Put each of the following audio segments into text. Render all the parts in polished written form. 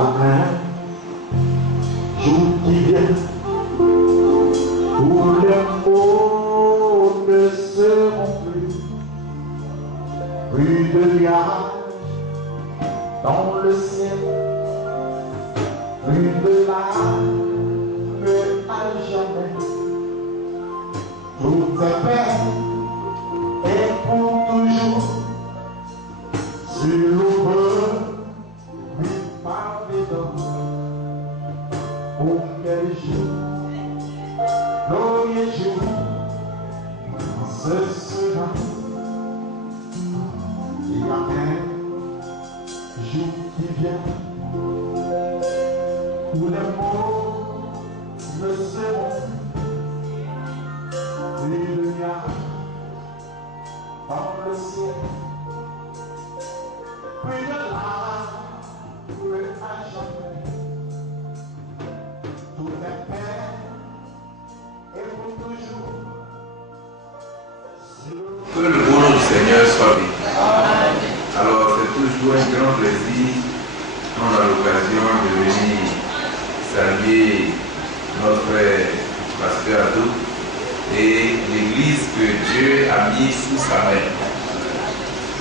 un jour qui vient où les mots ne seront plus de nuages dans le ciel, plus de larmes à jamais. Tout est paix et pour toujours sur l'ouvre par les dents. Oh quel jour, glorieux jour, ce sera. Il y a un jour qui vient où les mots ne seront plus de nuages dans le ciel, plus de larmes à jamais. Tout est paix et pour toujours. Que le bon nom du Seigneur soit béni. Alors c'est toujours un grand plaisir quand on a l'occasion de venir saluer notre frère pasteur Adou et l'église que Dieu a mis sous sa main.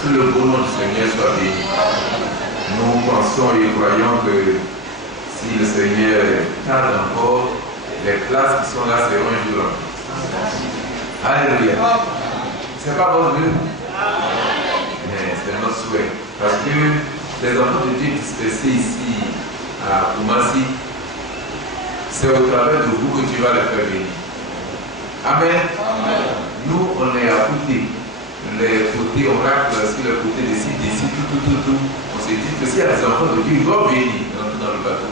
Que le bon nom du Seigneur soit béni. Nous pensons et croyons que si le Seigneur tarde encore, les classes qui sont là seront un jour. Alléluia. C'est pas votre vœu, mais c'est notre souhait. Parce que les enfants de Dieu dispersés ici à Koumassi, c'est au travers de vous que Dieu va les faire venir. Amen. Amen. Nous, on est à côté. Les côtés oracles, sur le côté d'ici, tout. On s'est dit que s'il y a des enfants de Dieu, ils doivent venir dans le bateau.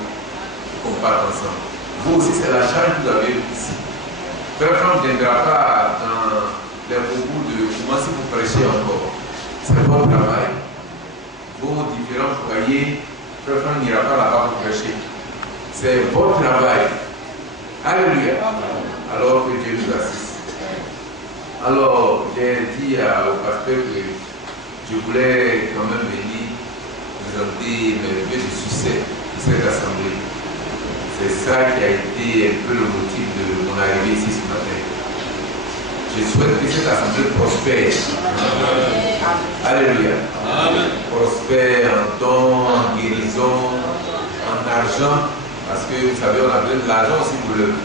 On part ensemble. Vous aussi, c'est la charge que vous avez ici. Frère Franck ne viendra pas dans les propos de commencer pour prêcher encore. C'est votre travail. Vos différents foyers, Frère Franck n'ira pas là-bas pour prêcher. C'est votre travail. Alléluia. Alors que Dieu nous assiste. Alors, j'ai dit au pasteur que je voulais quand même venir présenter mes vœux de succès de cette assemblée. C'est ça qui a été un peu le motif de mon arrivée ici ce matin. Je souhaite que cette assemblée prospère. Alléluia. Amen. Prospère en dons, en guérison, en argent. Parce que vous savez, on a besoin de l'argent aussi pour l'œuvre.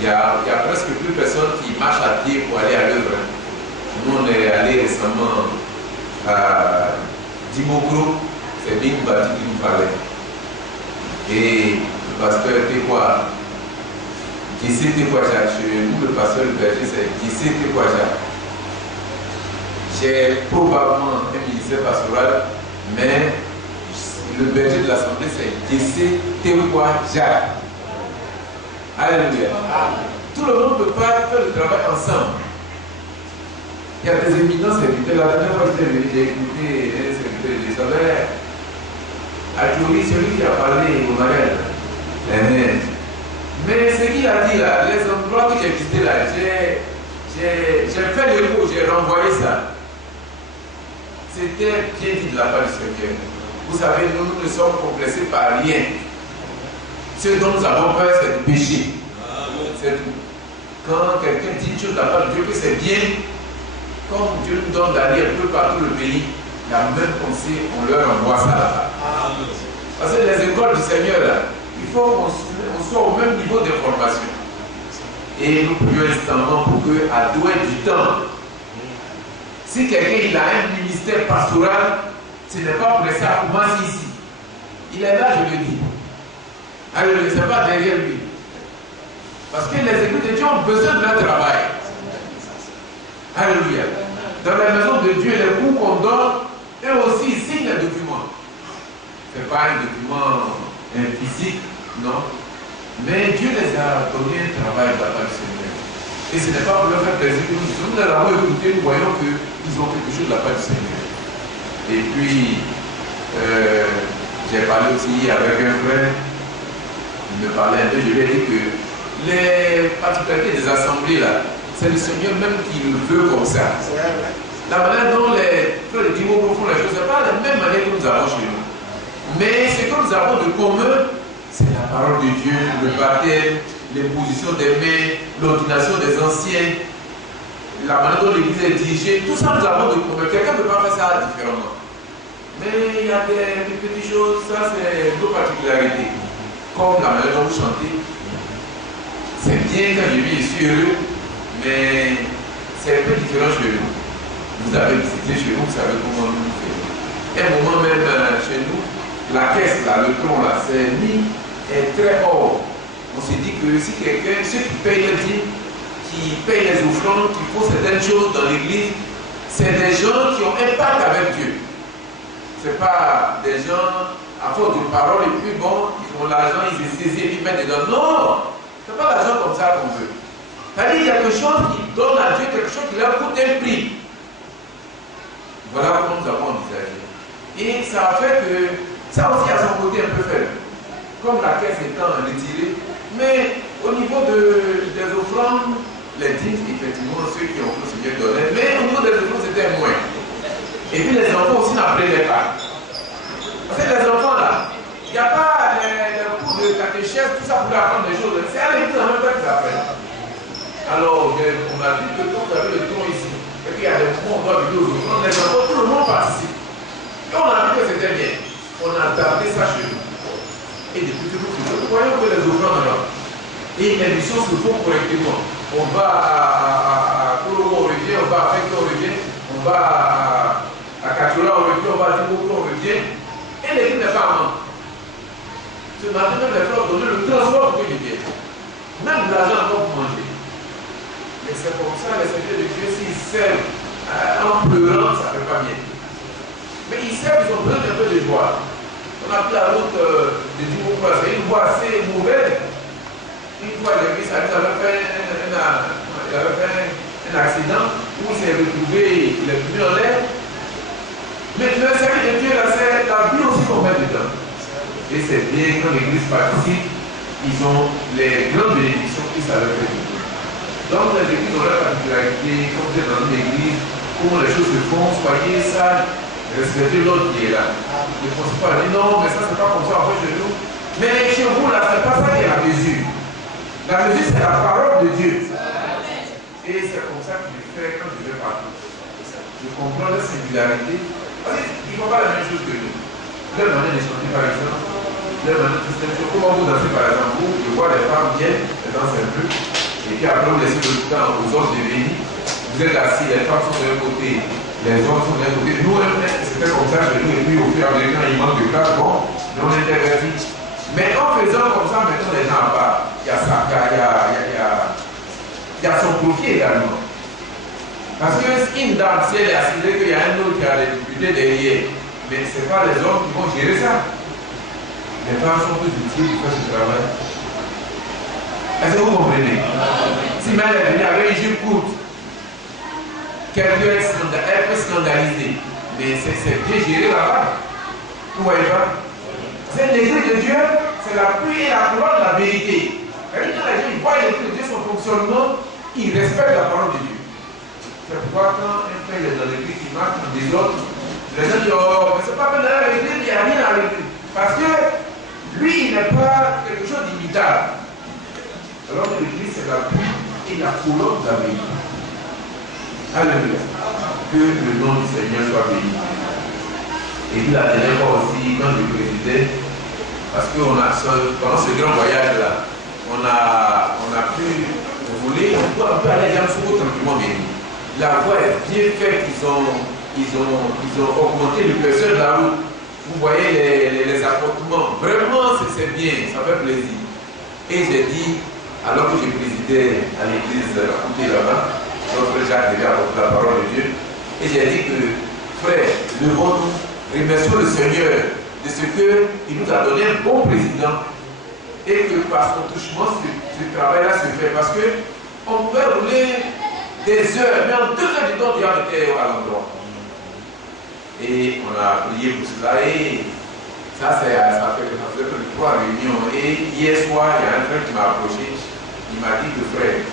Il y a presque plus personne qui marche à pied pour aller à l'œuvre. Nous, on est allé récemment à Dimokro. C'est Big Bati qui nous parlait. Et le pasteur était quoi? Dissé Tekwaja. Chez nous, le pasteur le berger, c'est Dissé Tekwaja. J'ai probablement un ministère pastoral, mais le berger de l'assemblée, c'est Dissé Tekwaja. Alléluia. Tout le monde ne peut pas faire le travail ensemble. Il y a des éminences invitées. La dernière fois que j'étais venu, j'ai écouté un serviteur de salaire. À Tchouri, celui qui a parlé au mariage. Mais ce qu'il a dit là, les endroits que j'ai visités là, j'ai fait le coup, j'ai renvoyé ça. C'était bien dit de la part du Seigneur. Vous savez, nous ne sommes complexés par rien. Ce dont nous avons peur, c'est du péché. C'est tout. Quand quelqu'un dit une chose de la part de Dieu que c'est bien, comme Dieu nous donne d'aller un peu partout le pays, la même pensée, on leur envoie ça là-bas. Parce que les écoles du Seigneur, là, il faut qu'on soit au même niveau d'information. Et nous prions instamment pour qu'à douer du temps, si quelqu'un il a un ministère pastoral, ce n'est pas pour laisser à commencer ici. Il est là, je le dis. Alors, ce n'est pas derrière lui. Parce que les églises de Dieu ont besoin de leur travail. Alléluia. Dans la maison de Dieu, les cours qu'on donne, eux aussi, ils signent les documents. Ce n'est pas un document physique, non. Mais Dieu les a donné un travail de la part du Seigneur. Et ce n'est pas pour leur faire plaisir que nous les avons écoutés, nous voyons qu'ils ont quelque chose de la part du Seigneur. Et puis, j'ai parlé aussi avec un frère. Il me parlait un peu, je lui ai dit que les particularités des assemblées là, c'est le Seigneur même qui le veut comme ça. La manière dont les frères de Dimokro font les choses, ce n'est pas la même manière que nous avons chez nous. Mais ce que nous nous avons de commun, c'est la parole de Dieu, le baptême, l'imposition des mains, l'ordination des anciens, la manière dont l'église est dirigée. Tout ça, nous avons de commun. Quelqu'un ne peut pas faire ça différemment. Mais il y a des petites choses, ça c'est nos particularités. Comme la manière dont vous chantez. C'est bien quand je vis ici heureux, mais c'est un peu différent chez nous. Vous avez visité chez nous, vous savez comment nous faisons. Un moment même chez nous, la caisse là, le tronc là, c'est mis est très haut. On s'est dit que si quelqu'un, ceux qui payent les dîmes, qui payent les offrandes, qui font certaines choses dans l'église, c'est des gens qui ont un pacte avec Dieu. Ce n'est pas des gens à force de paroles et puis bon, ils font l'argent, ils se saisissent et ils mettent dedans. Non! Ce n'est pas l'argent comme ça qu'on veut. C'est-à-dire qu'il y a quelque chose qui donne à Dieu, quelque chose qui leur coûte un prix. Voilà comment nous avons envisagé. Et ça a fait que ça aussi a son côté un peu faible. Comme la caisse étant retirée, mais au niveau des offrandes, les dîmes, effectivement, ceux qui ont fait ce Dieu donnait, mais au niveau des offrandes, c'était moins. Et puis les enfants aussi n'apprenaient pas. Parce que les enfants là, il n'y a pas les cours de catéchèse, tout ça pour apprendre des choses. C'est à l'église en même temps qu'ils apprennent. Alors, on a dit que quand vous avez le tronc ici, et puis il y a des moments où on doit venir aux offrandes, les enfants, tout le monde participe. Et on a vu que c'était bien. On a adapté ça chez nous. Et depuis toujours, nous voyons que les offrandes là, et les missions se font correctement. On va à Kolomo, on revient, on va à Fekto, on revient, on va à Katola, on revient, on va à Diboko, on revient. Et l'église n'est pas en manque. Ce matin, même les frères ont donné le transport pour que je vienne. Même l'argent encore pour manger. Mais c'est comme ça, les serviteurs de Dieu, s'ils servent en pleurant, ça ne fait pas bien. Mais ils servent, ils ont besoin d'un peu de joie. On a pris la route de Diboko, c'est une voie assez mauvaise. Une fois, l'église avait fait un accident où il s'est retrouvé les pneus en l'air. Mais le service de Dieu, là, c'est la vie aussi qu'on met dedans. Et c'est bien quand l'église participe, ils ont les grandes bénédictions qui ça leur fait. Donc, les églises ont leur particularité, quand vous êtes dans une église, comment les choses se font, soyez sages, respectez l'autre qui est là. Ne pensez pas dire non, mais ça, c'est pas comme ça, après chez nous. Mais chez vous, là, c'est pas ça qui est la mesure. La mesure, c'est la parole de Dieu. Et c'est comme ça que je fais quand je vais partout. Je comprends la singularité. Parce qu'ils ne font pas la même chose que nous. Leur manière de chanter, par exemple, leur manière de chanter, comment vous dansez, par exemple, vous, je vois les femmes viennent, elles dansent un peu, et puis après, vous laissez le temps aux hommes de venir. Vous êtes assis, les femmes sont d'un côté, les hommes sont d'un côté. Nous, c'était comme ça chez nous, et puis au fur et à mesure, quand il manque de place, bon, on intervertit. Mais en faisant comme ça, maintenant les gens parlent. Il y a ça, il y a son profit également. Parce qu'une dame, si elle est assise, qu'il y a un autre qui a des difficultés derrière, mais ce n'est pas les hommes qui vont gérer ça. Les femmes sont plus utiles pour faire ce travail. Est-ce que vous comprenez? Si même elle est venue avec une jupe courte, qu'elle peut scandaliser, mais c'est bien géré là-bas. Vous voyez pas? C'est l'église de Dieu, c'est la pluie et la couronne de la vérité. Quand les gens voient l'église de Dieu, son fonctionnement, ils respectent la parole de Dieu. C'est pourquoi quand un frère est dans l'église qui marche dans des autres, les gens disent oh, mais c'est pas bien dans l'église, il n'y a rien dans l'église. Parce que lui, il n'est pas quelque chose d'imitable. Alors que l'église, c'est la pluie et la couronne de la vérité. Alléluia. Que le nom du Seigneur soit béni. Et puis la dernière fois aussi, quand je présidais, parce que pendant ce grand voyage-là, on a pu voler, on peut aller à Yamoussoukro tranquillement béni. La voie est bien faite, ils ont augmenté le l'épaisseur de la route. Vous voyez les apportements, vraiment c'est bien, ça fait plaisir. Et j'ai dit, alors que je présidais à l'église à côté là-bas, notre Jacques devait apporter la parole de Dieu, et j'ai dit que, frère, levons-nous. Remercions le Seigneur de ce qu'il nous a donné un bon président et que par son touchement, ce travail-là se fait. Parce qu'on peut rouler des heures, mais en 2 heures du temps, Dieu était à l'endroit. Et on a prié pour cela. Et ça fait 3 réunions. Et hier soir, il y a un frère qui m'a approché. Il m'a dit que frère,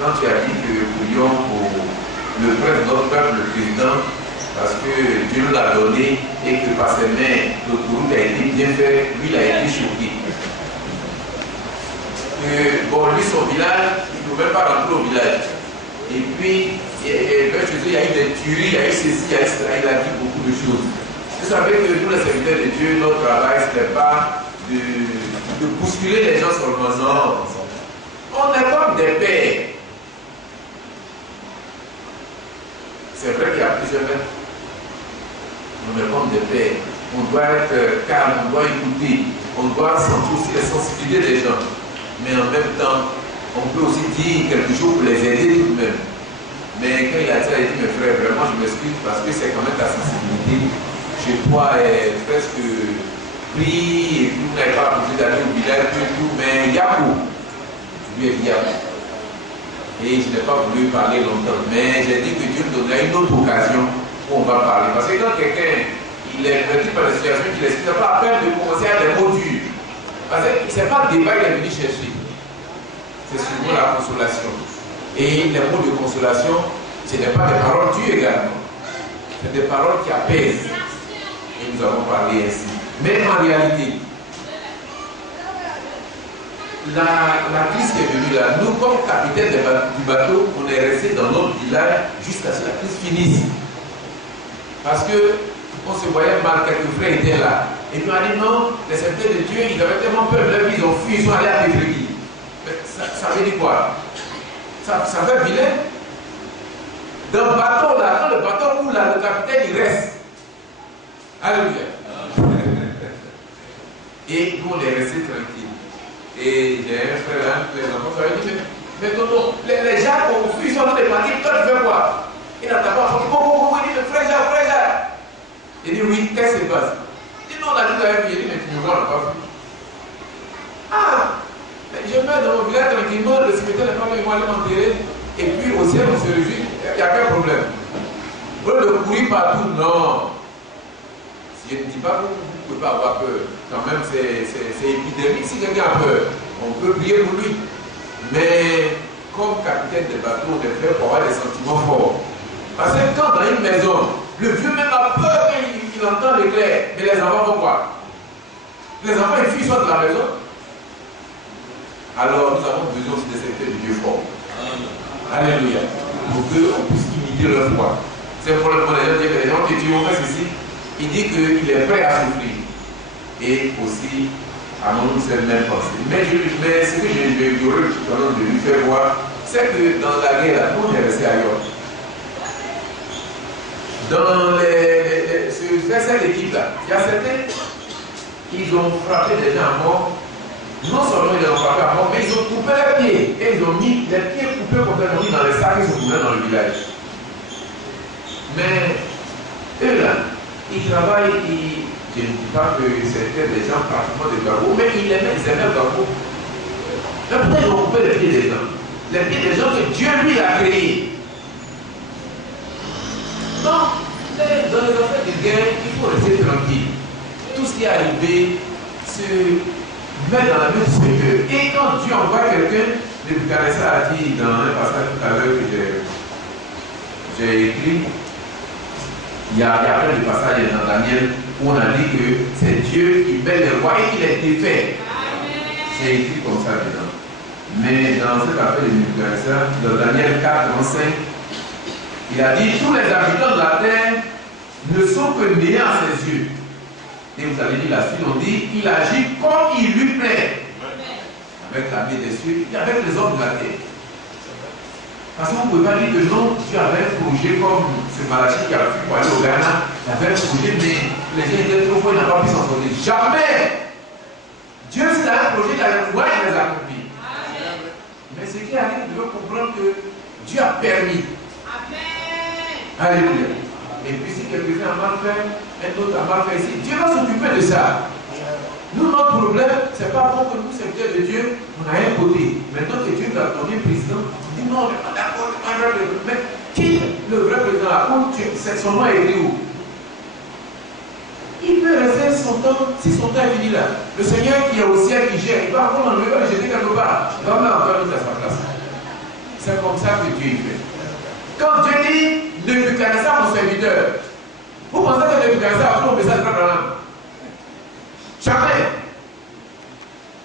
quand tu as dit que nous prions pour le frère de notre peuple, le président, parce que Dieu nous l'a donné et que par ses mains, l'autoroute a été bien fait, lui, il a été choqué. Bon, lui, son village, il ne pouvait pas rentrer au village. Et puis, chez eux, il y a eu des tueries, il y a eu ceci, il y a eu cela, il a dit beaucoup de choses. Vous savez que nous, les serviteurs de Dieu, notre travail, ce n'est pas de bousculer les gens seulement. Non. On est comme des pères. C'est vrai qu'il y a plusieurs pères. On est comme des pères. On doit être calme, on doit écouter, on doit sentir aussi la sensibilité des gens. Mais en même temps, on peut aussi dire quelque chose pour les aider tout de même. Mais quand il a dit, mes frères, vraiment je m'excuse parce que c'est quand même ta sensibilité. Chez toi est presque pris et puis vous n'avez pas besoin d'aller au village, tout, mais Yahoo. Je lui ai dit Yahoo. Et je n'ai pas voulu parler longtemps. Mais j'ai dit que Dieu me donnerait une autre occasion où on va parler. Parce que quand quelqu'un il est petit par la situation qu'il explique, il n'a pas peur de commencer à des mots durs. Parce que ce n'est pas le débat qu'il est venu chercher. C'est souvent la consolation. Et les mots de consolation, ce n'est pas des paroles dures également. C'est des paroles qui apaisent. Et nous avons parlé ainsi. Mais en réalité, la crise qui est venue là, nous comme capitaine du bateau, on est resté dans notre village jusqu'à ce que la crise finisse. Parce que on se voyait mal, quelques frères étaient là. Et puis on a dit non, les serviteurs de Dieu, ils avaient tellement peur de leur vie, ils ont fui, ils sont allés à Pétrélie. Mais ça veut dire quoi? Ça fait vilain. Dans le bateau là, quand le bateau roule là, le capitaine il reste. Alléluia. Et nous on est restés tranquilles. Et j'ai un frère, les enfants, ça veut dire, mais tonton, les gens ont fui, ils sont dans les parties, toi tu fais quoi? Il n'a pas dit, il dit, frère Jacques. Il dit, oui, qu'est-ce qui se passe? Il dit, non, on a tout à l'heure, il dit, mais tu me vois, on n'a pas fui. Ah, mais je mets dans mon village tranquillement, le cimetière n'est pas venu, ils vont aller m'enterrer. Et puis au ciel, on se réjouit, il n'y a quel problème? Vous le courir partout, non. Je ne dis pas que vous ne pouvez pas avoir peur. Quand même, c'est épidémique. Si quelqu'un a peur, on peut prier pour lui. Mais comme capitaine de bateau, on est fait pour avoir des sentiments forts. Parce que quand dans une maison, le vieux même a peur qu'il entend l'éclair, mais les enfants font quoi? Les enfants, ils fuient, sortent de la maison. Alors, nous avons besoin aussi de serviteurs de Dieu fort. Alléluia. Pour qu'on puisse imiter leur foi. C'est pour le moment, les gens qui disent, on fait ceci. Il dit qu'il est prêt à souffrir. Et aussi, à nous cette même pensée. Mais ce que j'aurais tendance de lui faire voir, c'est que dans la guerre, nous on est resté ailleurs. Dans ce verset d'équipe-là, il y a certains, ils ont frappé des gens à mort. Non seulement ils les ont frappé à mort, mais ils ont coupé les pieds. Et ils ont mis les pieds coupés complètement mis dans les sacs qu'ils ont trouvés dans le village. Mais eux là, ils travaillent, je ne dis pas que c'était des gens pratiquement des gargots, mais ils aimaient le gargot. Mais pourquoi ils ont coupé les pieds des gens? Les pieds des gens que Dieu lui a créés. Non, dans les affaires de guerre, il faut rester tranquille. Tout ce qui est arrivé se met dans la main du Seigneur. Et quand Dieu envoie quelqu'un, le Bucaressa a dit dans un passage tout à l'heure que j'ai écrit, il y a plein de passages dans Daniel où on a dit que c'est Dieu qui met les rois et qui les défait. C'est écrit comme ça dedans. Mais dans cette affaire de Bucaressa, dans Daniel 4, 5, il a dit tous les habitants de la terre ne sont que néants à ses yeux. Et vous avez dit la suite, on dit il agit comme il lui plaît. Avec la vie des cieux et avec les hommes de la terre. Parce que vous ne pouvez pas dire que non, Dieu avait un projet comme ce Malachi qui a pu aller au Ghana, il avait un projet, mais les gens étaient trop forts, il n'a pas pu s'en sortir. Jamais! Dieu, s'il a un projet, il a un pouvoir, il les accomplit. Mais ce qui arrive, vous devez comprendre que Dieu a permis. Alléluia. Et puis si quelqu'un a mal fait, un autre a mal fait ici, Dieu va s'occuper de ça. Nous, notre problème, ce n'est pas bon que nous, serviteurs de Dieu, on a un côté. Maintenant que Dieu nous a donné président, on dit non, on n'est pas d'accord, mais qui le vrai président là? Son nom est écrit où? Il peut rester son temps, si son temps est fini là. Le Seigneur qui est au ciel, qui gère, il va encore l'enlever, il va le jeter quelque part. Il va mettre encore à sa place. C'est comme ça que Dieu fait. Quand Dieu dit, ne lui connaissez pas mon serviteur, Vous pensez que Nebuchadnezzar a pris au message de Abraham? Jamais.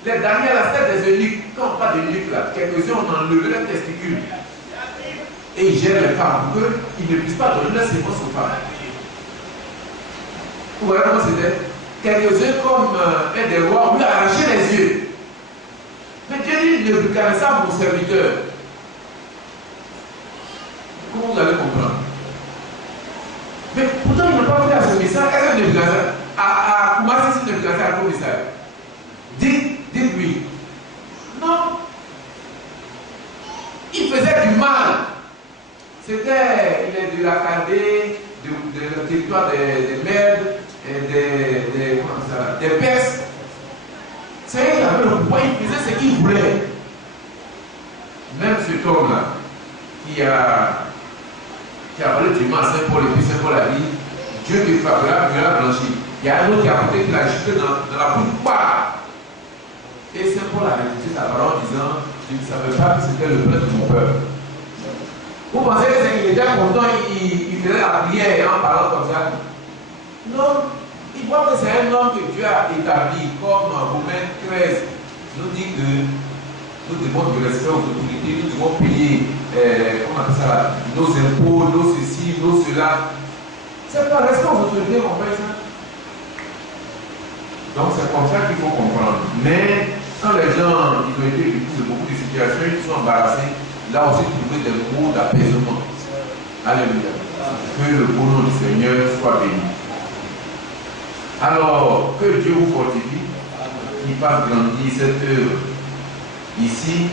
Les derniers, la tête des eunuques, quand on parle d'eunuques là, quelques-uns ont enlevé leurs testicules. Et ils gèrent les femmes pour qu'ils ne puissent pas donner leur sémence aux femmes. Vous voyez comment c'était? Quelques-uns, comme un des rois, ont lui arraché les yeux. Mais Dieu dit, Nebuchadnezzar, mon serviteur. Comment vous allez comprendre? Mais pourtant, il n'a pas pris à ce message. Est-ce que Nebuchadnezzar a commencé si Nebuchadnezzar a pris le message? Dites-lui. Non. Il faisait du mal. C'était, il est de la Chaldée, du territoire des Mèdes, et des Perses. C'est il avait le pouvoir, il faisait ce qu'il voulait. Même cet homme-là, qui a volé du mal à Saint Paul, et puis Saint Paul a dit, Dieu te frappera, tu verras blanchi. Il y a un autre qui a monté, qui l'a jeté dans la bouche. Et Saint Paul a rédigé sa parole en disant, je ne savais pas que c'était le prince de mon peuple. Vous pensez que c'est qu'il était content, il faisait la prière en parlant comme ça? Non, il voit que c'est un homme que Dieu a établi, comme Romains 13 nous dit que nous devons du respect aux autorités, nous devons payer comment on appelle ça, nos impôts, nos ceci, nos cela. C'est pas respect aux autorités qu'on fait ça. Donc c'est comme ça qu'il faut comprendre. Mais quand les gens ils ont été victimes de beaucoup de situations, ils sont embarrassés, là aussi trouver des mots d'apaisement. Alléluia. Que le beau nom du Seigneur soit béni. Alors, que Dieu vous fortifie, qu'il fasse grandir cette œuvre ici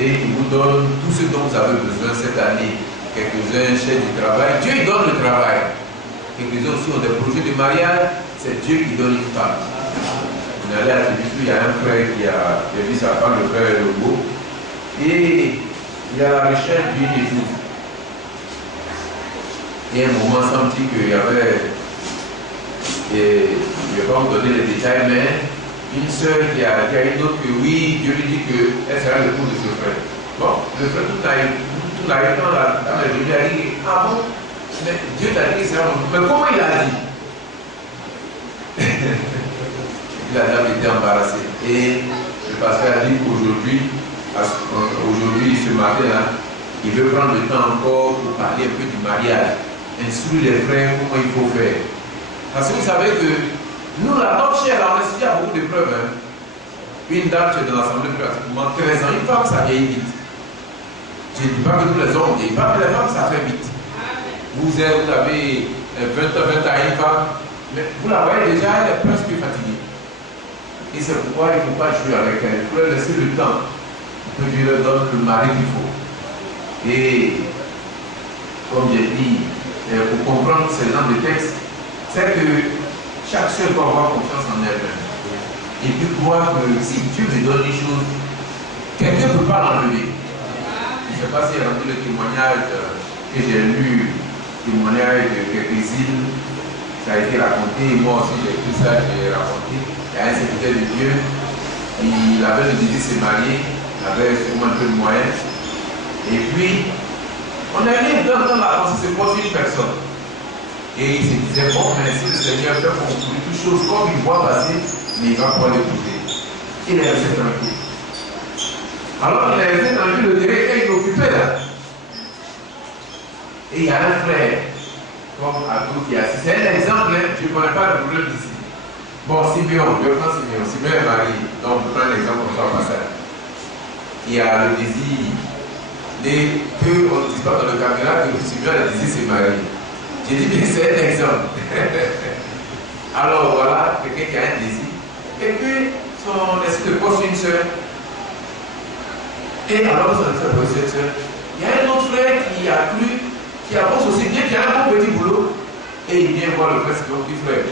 et qu'il vous donne tout ce dont vous avez besoin cette année. Quelques-uns cherchent du travail. Dieu il donne le travail. Quelques-uns aussi ont des projets de mariage. C'est Dieu qui donne une femme. On est allé à Tébisou, il y a un frère qui a vu sa femme, le frère Lobo. Et il y a la recherche d'une épouse. Et à un moment, semble-t-il qu'il y avait, et je ne vais pas vous donner les détails, mais une soeur qui a dit une autre que oui, Dieu lui dit qu'elle sera l'épouse de ce frère. Bon, le frère tout naïf, quand la dame est venue, elle a dit, ah bon, mais Dieu t'a dit que c'est un homme. Mais comment il a dit? La dame était embarrassée. Et le pasteur a dit qu'aujourd'hui, ce matin-là, il veut prendre le temps encore pour parler un peu du mariage, instruire les frères comment il faut faire. Parce que vous savez que nous, la notre chair, on a suivi à beaucoup de preuves. Hein. Une dame qui est dans l'assemblée pratiquement 13 ans, une femme, ça vieillit vite. Je ne dis pas que tous les hommes vieillissent pas, mais les femmes, ça fait vite. Vous avez 20 ans, une femme, mais vous la voyez déjà, elle est presque fatiguée. Et c'est pourquoi il ne faut pas jouer avec elle. Il faut leur laisser le temps que Dieu leur donne le mari qu'il faut. Et comme j'ai dit, pour comprendre ce genre de texte, c'est que chaque soeur doit avoir confiance en elle-même. Et puis croire que si Dieu me donne une chose, quelqu'un ne peut pas l'enlever. Je ne sais pas si il y a le témoignage que j'ai lu, témoignage de quelques îles, ça a été raconté, et moi aussi j'ai tout ça, j'ai raconté. Il y a un serviteur de Dieu, il avait le désir de se marier, il avait sûrement un peu de moyens. Et puis, on est allé dans la pensée, c'est pas une personne. Et il se disait, bon, mais si le Seigneur fait conclure toutes choses comme il voit passer, mais il va pouvoir l'épouser. Il est resté tranquille. Alors il est resté tranquille, le terrain est occupé là. Et il y a un frère, comme Abdou qui a assisté. C'est un exemple, je ne connais pas le problème d'ici. Bon, Simeon, je prends Simeon. Simeon est marié, donc je prends l'exemple comme ça au passage. Il a le désir qu'on ne dise pas dans le caméra que Simeon a le désir de se marier. J'ai dit, mais c'est un exemple. Alors voilà, quelqu'un qui a un désir. Et puis, son esprit de poste une soeur. Et alors, son esprit de poste une soeur. Il y a un autre frère qui a cru, qui a bossé aussi bien, qui a un bon petit boulot. Et il vient voir le frère, c'est mon petit frère.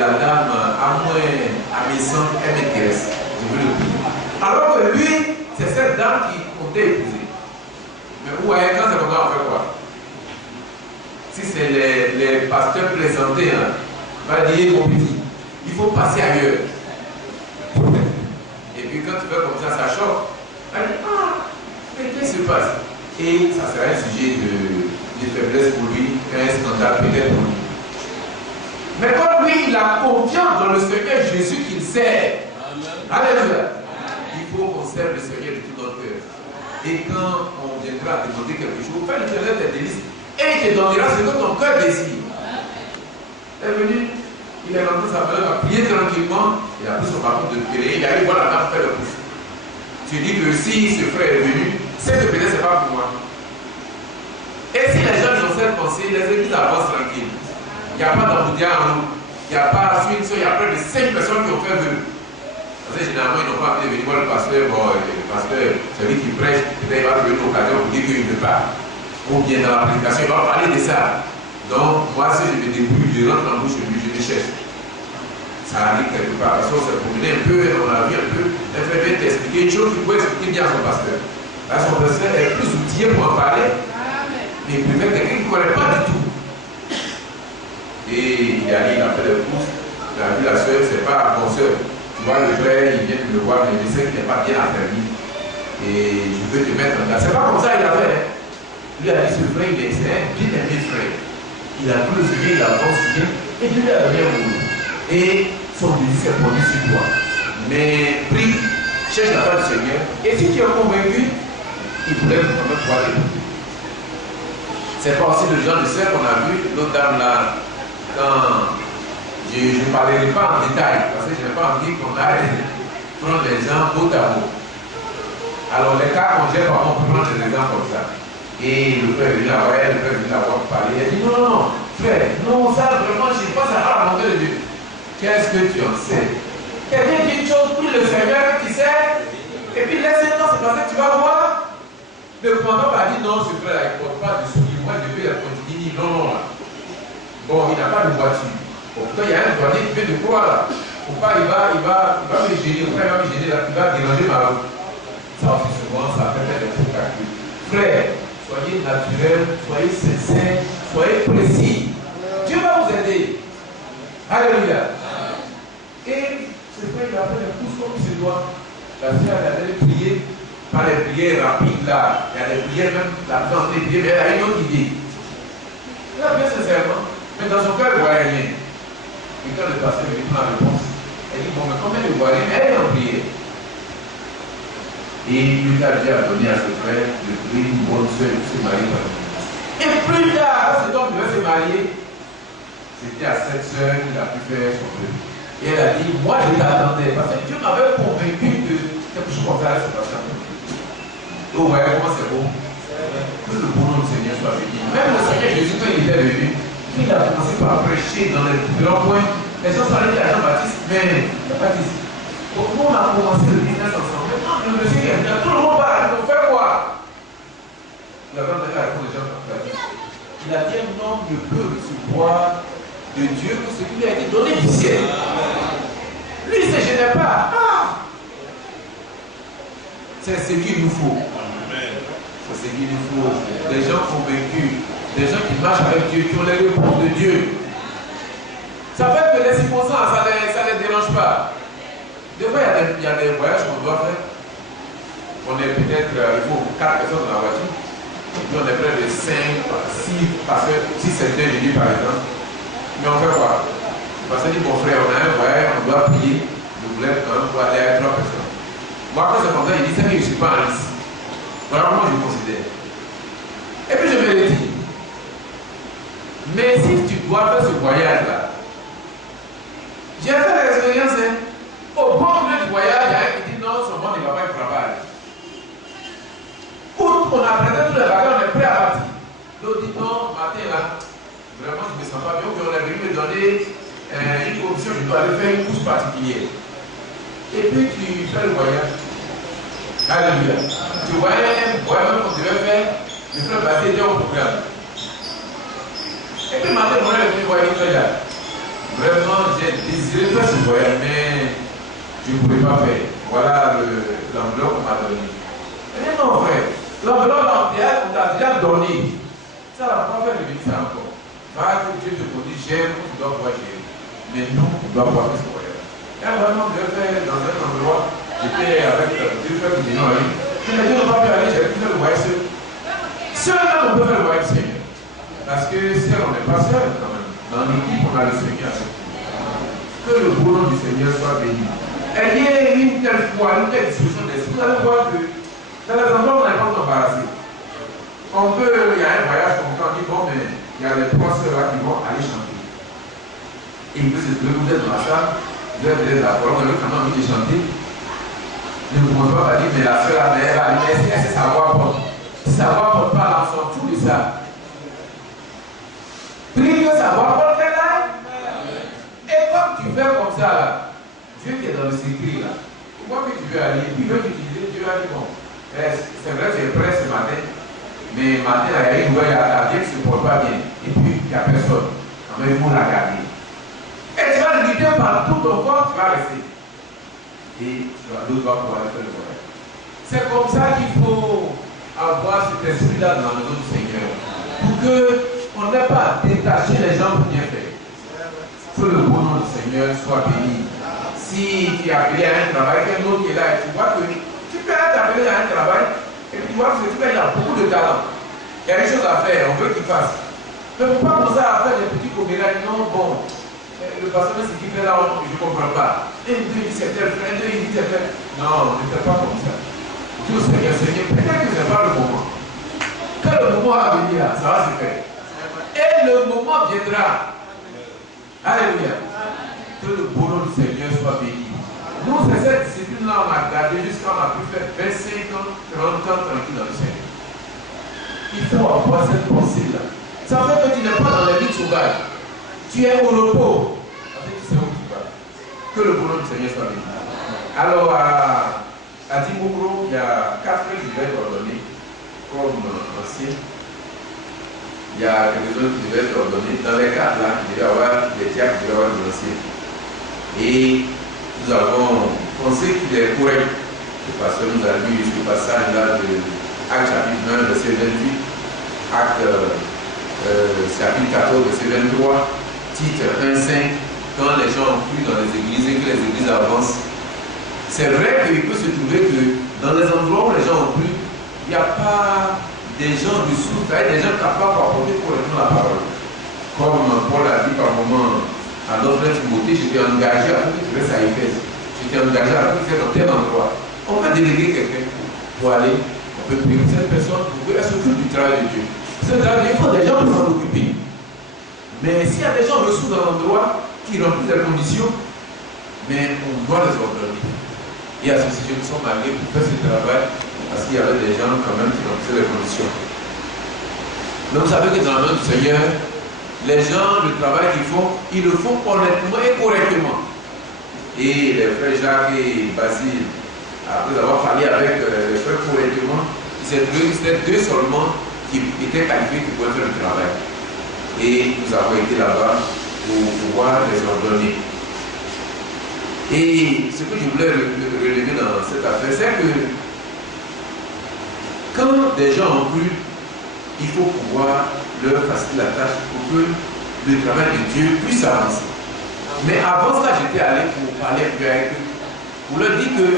La dame, à moins à mes sens, elle m'intéresse. Je veux le payer. Alors que lui, c'est cette dame qui comptait épouser. Mais vous voyez, quand c'est comme ça, on fait quoi? Si c'est les pasteurs plaisantés, hein, va dire mon petit, il faut passer ailleurs. Et puis quand tu fais comme ça choque. Elle dit, ah, mais qu'est-ce qui se passe? Et ça sera un sujet de faiblesse pour lui, un scandale peut-être pour lui. Mais comme lui, il a confiance dans le Seigneur Jésus qu'il sert. Alléluia. Il faut qu'on serve le Seigneur de tout notre cœur. Et quand on viendra demander quelque chose, fais l'Éternel tes délices et il te donnera ce que ton cœur désire. Il est venu, il est rentré sa valeur, il a prié tranquillement, il a pris son bâton de prier, il arrive voir la dame faire le pouce. Tu dis que si ce frère est venu, c'est que peut-être c'est pas pour moi. Et si les gens ont cette pensée, les églises avancent tranquilles. Il n'y a pas d'embouteillage en nous. Il n'y a pas sur une seule, il y a près de 5 personnes qui ont fait vœu. Parce que généralement, ils n'ont pas appelé venir voir le pasteur. Bon, le pasteur, celui qui prêche, peut-être il va trouver une occasion pour dire qu'il ne veut pas. Ou bien dans la prédication, il va parler de ça. Donc, moi, si je me débrouille, je rentre en bouche de lui, je le cherche. Ça arrive quelque part. Parce qu'on s'est promené un peu, on a vu un peu. Elle fait bien t'expliquer une chose, tu peux expliquer bien à son pasteur. Là, son pasteur est plus outillé pour en parler. Mais il préfère quelqu'un qui ne connaît pas du tout. Et il a fait le pouce. Il a vu la soeur, c'est pas bon soeur. Tu vois, le frère, il vient de me voir, mais je sais qu'il n'est pas bien affermi. Et je veux te mettre en place. C'est pas comme ça qu'il a fait. Hein. Lui a dit, ce frère, il est un bien aimé frère. Il a tout le Seigneur, il a avancé bien. Et Dieu lui a bien voulu. Et son désir s'est produit sur toi. Mais prie, cherche la part du Seigneur. Et si tu es convaincu, il pourrait quand même pouvoir l'écouter. C'est pas aussi le genre de sœur qu'on a vu, l'autre dame là, quand je ne parlerai pas en détail, parce que je n'ai pas envie qu'on aille prendre les gens mot à mot. Alors les cas qu'on gère, on peut prendre des exemples comme ça. Et le frère est venu la voir, le frère est venu la voir pour parler. Il a dit non, frère, non, ça vraiment, je ne sais pas, ça va la volonté de Dieu. Qu'est-ce que tu en sais? Quelqu'un dit une chose, puis le Seigneur qui sait, et puis laisse-le temps, c'est parce que tu vas voir. Le commandant m'a dit non, ce frère, il ne porte pas de souliers. Moi, je vais la continuer. Non. Bon, il n'a pas de voiture. Pourtant, il y a un douanier qui fait de quoi là? Pourquoi il va me gêner? Pourquoi il va me gêner là? Il va déranger ma route. Ça aussi, souvent, ça fait des faux calculs. Frère, soyez naturel, soyez sincère, soyez précis. Dieu va vous aider. Alléluia. Et ce frère, il a fait des pouces comme il se doit. La fille a allé prier. Pas les prières rapides là, il y a des prières même, la plante des prières, mais elle a une autre idée. Elle a bien sincèrement, mais dans son cœur, elle ne voyait rien. Et quand le pasteur lui prend la réponse, elle dit, bon, mais comme elle ne voit rien, elle est en prière. Et lui a déjà donné à ce frère de prier une bonne soeur pour se marier. Et plus tard, quand cet homme devait se marier, c'était à cette soeur qu'il a pu faire son vœu. Et elle a dit, moi je l'attendais, parce que Dieu m'avait convaincu de quelque chose comme ça allait se passer. Vous voyez comment c'est beau. Que le bon nom du Seigneur soit béni. Même le Seigneur Jésus, quand il était venu, il a commencé par prêcher dans les grands points. Les gens parlaient de Jean-Baptiste, mais Jean-Baptiste, comment on a commencé le business ensemble? Maintenant, le monsieur est venu, tout le monde parle, on fait quoi? Il a vraiment la réponse de Jean-Baptiste. Il a dit un homme ne peut recevoir de Dieu que ce qui lui a été donné du ciel. Lui, il ne se gênait pas. C'est ce qu'il nous faut. C'est ce qu'il nous faut. Des gens convaincus, des gens qui marchent avec Dieu, qui ont les réponses de Dieu. Ça fait que les circonstances, ça ne les dérange pas. Des fois, il y a des voyages qu'on doit faire. On est peut-être, il faut 4 personnes dans la voiture. Et puis on est près de 5, 6 pasteurs, 6 secteurs de Dieu par exemple. Mais on fait quoi? Parce que dit, mon frère, on a un voyage, on doit prier. Nous voulons quand même pour aller avec 3 personnes. Moi, quand c'est comme ça, il dit, c'est que je ne suis pas en liste. Voilà comment je le considère. Et puis je me retire. Mais si tu dois faire ce voyage-là, j'ai fait l'expérience, hein. Au bon milieu du voyage, il y a un qui dit non, son monde ne va pas y travailler. Quand on a présenté tous les bagages, on est prêt à partir. L'autre dit non, matin là, vraiment je ne me sens pas bien, puis on est venu me donner une option, je dois aller faire une course particulière. Et puis tu fais le voyage. Alléluia. Tu vois un voyage qu'on devait faire, le frère Baptiste était au programme. Et puis matin, on est venu voir une frère là. Vraiment, j'ai désiré faire ce voyage, mais je ne pouvais pas faire. Voilà l'enveloppe qu'on m'a donné. Mais non, frère, l'enveloppe on t'a déjà donné. Ça ne va pas faire de ça encore. Va que Dieu te dit, j'aime, tu dois pouvoir gérer. Mais nous, on doit pouvoir faire ce voyage. Et vraiment, je vais faire dans un endroit, j'étais avec deux frères qui disaient non, je me dis, on va faire aller, j'ai pu faire le voyage seul. Seul, là, on peut faire le voyage Seigneur. Parce que seul, on n'est pas seul quand même. Dans l'équipe, on a le Seigneur. Que le beau nom du Seigneur soit béni. Ayez une telle foi, une telle disposition d'esprit. Vous allez voir que dans les endroits où on n'est pas embarrassé. On peut, il y a un voyage comme ça, on dit bon, mais il y a les trois sœurs là qui vont aller chanter. Et il peut se trouver, vous êtes dans la salle, vous êtes d'accord, on a quand même envie de chanter. Ne vous posez pas dire, mais la sœur là, elle va aller, est-ce que sa voix porte? Si sa voix porte pas, là, on s'en fout de ça. Prie que sa voix porte là. Et comme tu fais comme ça là, Dieu qui est dans le secret là, pourquoi que tu veux aller, puis il veut t'utiliser, Dieu a dit bon, c'est vrai que tu es prêt ce matin. Mais matin, il y a une nouvelle à dire qui ne se porte pas bien. Et puis, il n'y a personne. Quand même, il faut la garder. Et tu vas le guider par tout ton corps, tu vas rester. Et l'autre va pouvoir faire le voyage. C'est comme ça qu'il faut avoir cet esprit-là dans la maison du Seigneur. Pour qu'on n'ait pas à détacher les gens pour bien faire. Que le bon nom du Seigneur soit béni. Si tu es appelé à un travail, quelqu'un d'autre qui est là, et tu vois que tu peux être appelé à un travail. Et puis tu vois que ce type-là, il a beaucoup de talent. Il y a des choses à faire, on veut qu'il fasse. Mais il ne faut pas commencer à faire des petits comédiens. Non, bon, le pasteur, ce qu'il fait là, je ne comprends pas. Un, deux, il dit c'est tel, un, deux, il dit c'est tel. Non, ne fais pas comme ça. Dieu Seigneur, Seigneur, peut-être que ce n'est pas le moment. Quand le moment va venir, ça va se faire. Et le moment viendra. Alléluia. Que le beau nom du Seigneur soit béni. Nous, c'est cette discipline-là, on a gardé jusqu'à on a pu faire 25 ans, 30 ans tranquille dans le Seigneur. Il faut avoir cette pensée-là. Ça fait que tu n'es pas dans la vie sauvage. Tu es au repos. Ça fait que tu sais où tu vas. Que le bonheur du Seigneur soit béni. Alors, à Dimogro, il y a 4 frères qui devaient être ordonnés comme anciens. Il y a quelques-uns qui devaient être ordonnés. Dans les 4 là, il devait y avoir des diacres, il devait y avoir des anciens. Et nous avons pensé qu'il est correct. Le pasteur nous a lu ce passage-là de Acte chapitre 1, verset 28, Acte chapitre 14, verset 23, titre 1,5, quand les gens ont cru dans les églises et que les églises avancent. C'est vrai qu'il peut se trouver que dans les endroits où les gens ont cru, il n'y a pas des gens dessous, des gens capables d'apporter correctement la parole. Comme Paul a dit par moment à notre frère Timothée, j'étais engagé à tout ce qui reste à Éphèse. J'étais engagé à tout ce qui est dans tel endroit. On va déléguer quelqu'un pour aller, on peut prier cette personne pour qu'elle s'occupe du travail de Dieu. Ce travail, il faut des gens pour s'en occuper. Mais s'il y a des gens ressources dans l'endroit qui remplissent les conditions, mais on doit les ordonner. Et à ce sujet, nous sommes allés pour faire ce travail parce qu'il y avait des gens quand même qui remplissaient les conditions. Donc vous savez que dans la main du Seigneur, les gens, le travail qu'ils font, ils le font honnêtement et correctement. Et les frères Jacques et Basile, après avoir parlé avec les frères correctement, il s'est trouvé que c'était 2 seulement qui étaient qualifiés qui pouvaient faire le travail. Et nous avons été là-bas pour pouvoir les ordonner. Et ce que je voulais relever dans cette affaire, c'est que quand des gens ont cru, il faut pouvoir leur faciliter la tâche pour que le travail de Dieu puisse avancer. Mais avant ça, j'étais allé pour parler un peu avec eux, pour leur dire que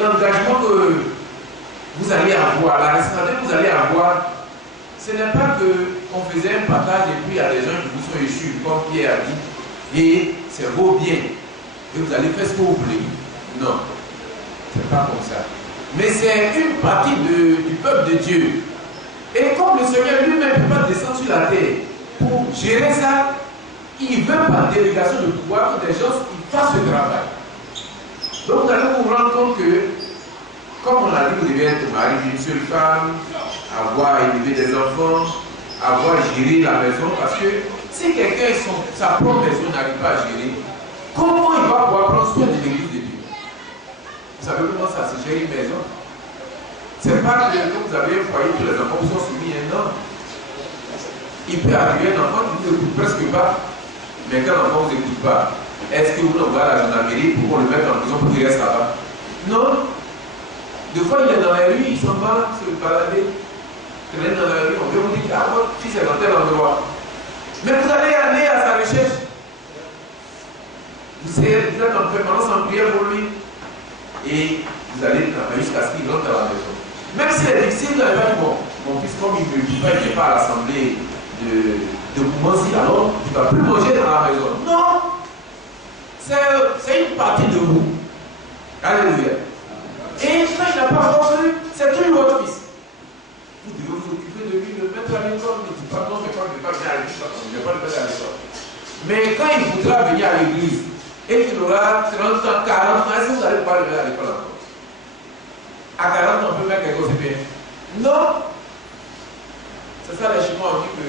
l'engagement que vous allez avoir, la responsabilité que vous allez avoir, ce n'est pas qu'on faisait un partage et puis il y a des gens qui vous sont échus, comme Pierre a dit, et c'est vos biens, et vous allez faire ce que vous voulez. Non, c'est pas comme ça. Mais c'est une partie du peuple de Dieu. Et comme le Seigneur lui-même ne peut pas descendre sur la terre pour gérer ça, il veut par délégation de pouvoir que des gens fassent ce travail. Donc vous allez vous rendre compte que, comme on a dit, vous devez être mari d'une seule femme, avoir élevé des enfants, avoir géré la maison, parce que si quelqu'un, sa propre maison n'arrive pas à gérer, comment il va pouvoir prendre soin de l'église de Dieu? Vous savez comment ça se gère une maison? C'est pas que quand vous avez un foyer, tous les enfants sont soumis un an. Il peut arriver un enfant qui ne vous écoute presque pas, mais quand l'enfant ne vous écoute pas, est-ce que vous l'envoyez à la gendarmerie pour qu'on le mette en prison pour qu'il reste là-bas? Non. Des fois, il est dans la rue, il s'en va se balader, traîner dans la rue, on vient vous dire, ah, votre fils est dans tel endroit. Mais vous allez aller à sa recherche. Vous êtes en permanence en prière pour lui. Et vous allez travailler jusqu'à ce qu'il rentre à la maison. Même si c'est difficile, vous n'allez pas dire, bon, mon fils, comme il ne vient pas à l'assemblée de Koumanzi, alors tu ne vas plus manger dans la maison. Non! c'est une partie de vous. Alléluia. Et quand il n'a pas reçu, c'est toujours votre fils. Vous devez vous occuper de lui, le mettre à l'école. Ne dites pas non, mais quand il ne veut pas venir à l'église, je ne vais pas le mettre à l'école. Mais quand il voudra venir à l'église, et qu'il aura 30 ans, 40 ans, est-ce que vous allez pouvoir le mettre à l'école encore? À 40 ans, on peut mettre quelque chose, c'est bien. Non. C'est ça, les Chinois ont dit que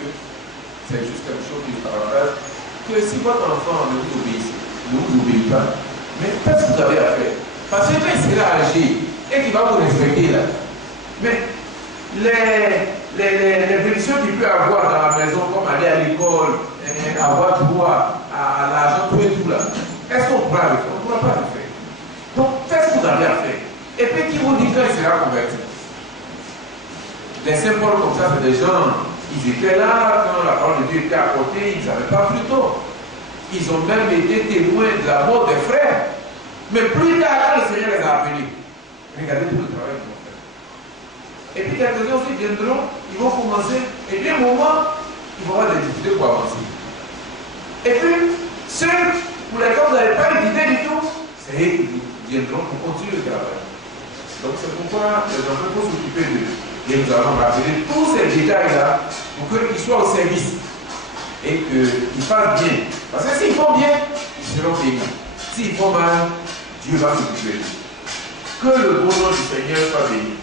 c'est juste quelque chose qui paraphrase. Que si votre enfant ne vous obéit pas, mais qu'est-ce que vous avez à faire? Parce que quand il sera âgé et qu'il va vous respecter là, mais les bénédictions qu'il peut avoir dans la maison, comme aller à l'école, avoir droit à l'argent, tout et tout là, est-ce qu'on pourra le faire? On ne pourra pas le faire. Donc, faites ce que vous avez à faire. Et puis, qui vous dit quand il sera converti? Les saints Paul comme ça, c'est des gens, ils étaient là quand la parole de Dieu était apportée, ils ne savaient pas plus tôt. Ils ont même été témoins de la mort des frères. Mais plus tard, quand le Seigneur les a appelés, regardez tout le travail qu'ils ont fait. Et puis quelques-uns aussi viendront, ils vont commencer, et puis à un moment, ils vont avoir des difficultés pour avancer. Et puis, ceux pour lesquels vous n'avez pas d'idée du tout, c'est eux qui viendront pour continuer le travail. Donc c'est pourquoi les enfants vont s'occuper d'eux. Et nous allons rappeler tous ces détails-là pour qu'ils soient au service et qu'ils fassent bien. Parce que s'ils font bien, ils seront bénis. S'ils font mal, Dieu va s'occuper d'eux. Que le bon nom du Seigneur soit béni.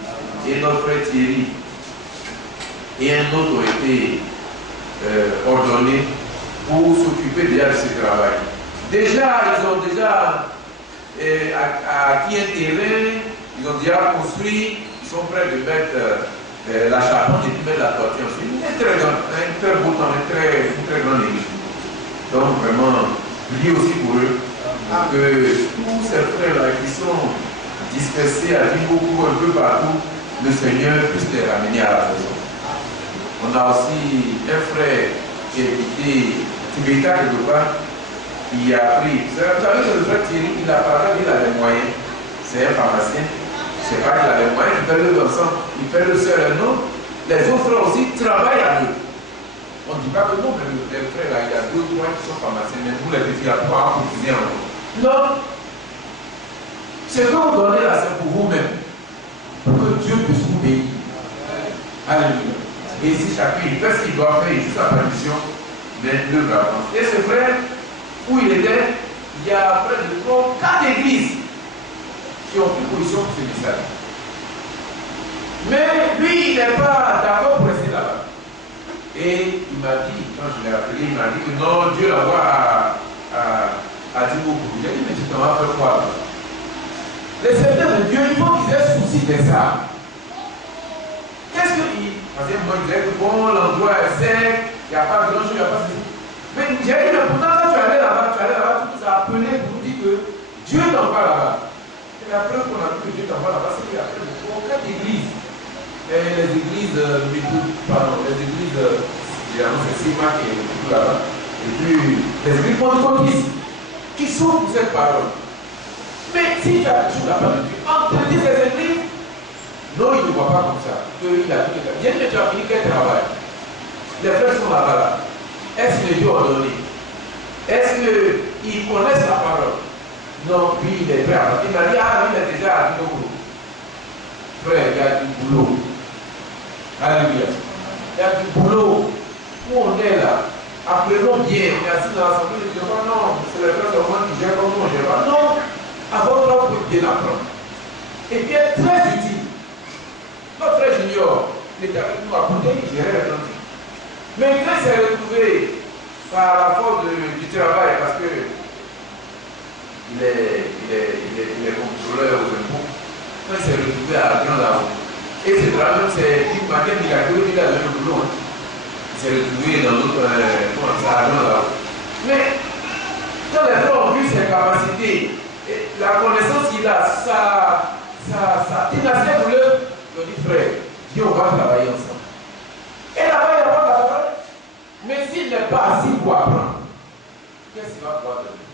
Et notre frère Thierry et un autre ont été ordonnés pour s'occuper déjà de ce travail. Déjà, ils ont déjà acquis un terrain, ils ont déjà construit, ils sont prêts de mettre la charpente et de mettre la toiture. C'est un très beau temps, une très grande église. Donc vraiment, priez aussi pour eux, que tous ces frères-là qui sont dispersés à beaucoup un peu partout, le Seigneur puisse les ramener à la maison. On a aussi un frère qui a quitté Tibéta quelque part, qui a appris. Vous savez que le frère Thierry, il a parlé, il a les moyens. C'est un pharmacien. C'est pas qu'il a les moyens, il fait le ensemble, il fait le seul. Non, les autres frères aussi travaillent à deux. On ne dit pas que non, mais les frères là, il y a 2 ou 3 qui sont pharmaciens, mais vous les défis à 3 pour cuisiner en haut. Non. Ce que vous donnez là, c'est pour vous-même. Pour que Dieu puisse vous bénir. Alléluia. Et si chacun il fait ce qu'il doit faire, il fait sa permission, mais l'œuvre avance. Et ce frère, où il était, il y a près de 4 églises qui ont pris position pour ce message. Mais lui, il n'est pas d'accord pour rester là-bas. Et il m'a dit, quand je l'ai appelé, il m'a dit que non, Dieu l'envoie à Djibouti. J'ai dit, mais tu t'en vas faire quoi? Les serviteurs de Dieu, il faut qu'ils aient souci de ça. Qu'est-ce qu'il... Parce que moi, il disait que bon, l'endroit est sec, il n'y a pas grand-chose, il n'y a pas ceci. Mais j'ai dit, mais pourtant, quand tu allais là-bas, tu nous as appelé pour nous dire que Dieu t'envoie là-bas. Et la preuve qu'on a vu que Dieu t'envoie là-bas, c'est qu'il y a plus de 4 églises. Et les églises, les églises, c'est Sima qui est tout là-bas. Et puis, les églises pentecôtistes qui sont pour cette parole. Mais si tu as toujours la parole de Dieu, entendez ces églises, non, il ne voit pas comme ça. Il a dit que bien que tu as fini quel travail. Les frères sont là-bas. Là. Est-ce que Dieu a donné? Est-ce qu'ils connaissent la parole? Non, lui, il est prêt à... Il m'a dit, ah, il est déjà à boulot. Frère, il y a du boulot. Alléluia. Il y a du boulot. Où on est là? Apprenons bien. On est assis dans l'assemblée de Dieu. Non, c'est les frères seulement qui gèrent comme nous, on ne gère pas. Non, à votre âge, vous pouvez bien apprendre. Et puis, être très utile. Notre frère junior, il était avec nous à côté, il gérait la plante. Mais quand il s'est retrouvé par la force du travail, parce que il est contrôleur aux impôts, quand il s'est retrouvé à Grand là-haut, et c'est vraiment, c'est une manière de gagner, il a le boulot. Il s'est retrouvé dans l'autre, comment ça, à Grand là-haut. Mais quand les frères ont vu ses capacités, la connaissance qu'il a, sa ténacité pour eux, ils ont dit, frère, Dieu, on va travailler ensemble. Et là-bas, il n'y a pas de travail. Mais s'il n'est pas assis pour apprendre, qu'est-ce qu'il va pouvoir donner?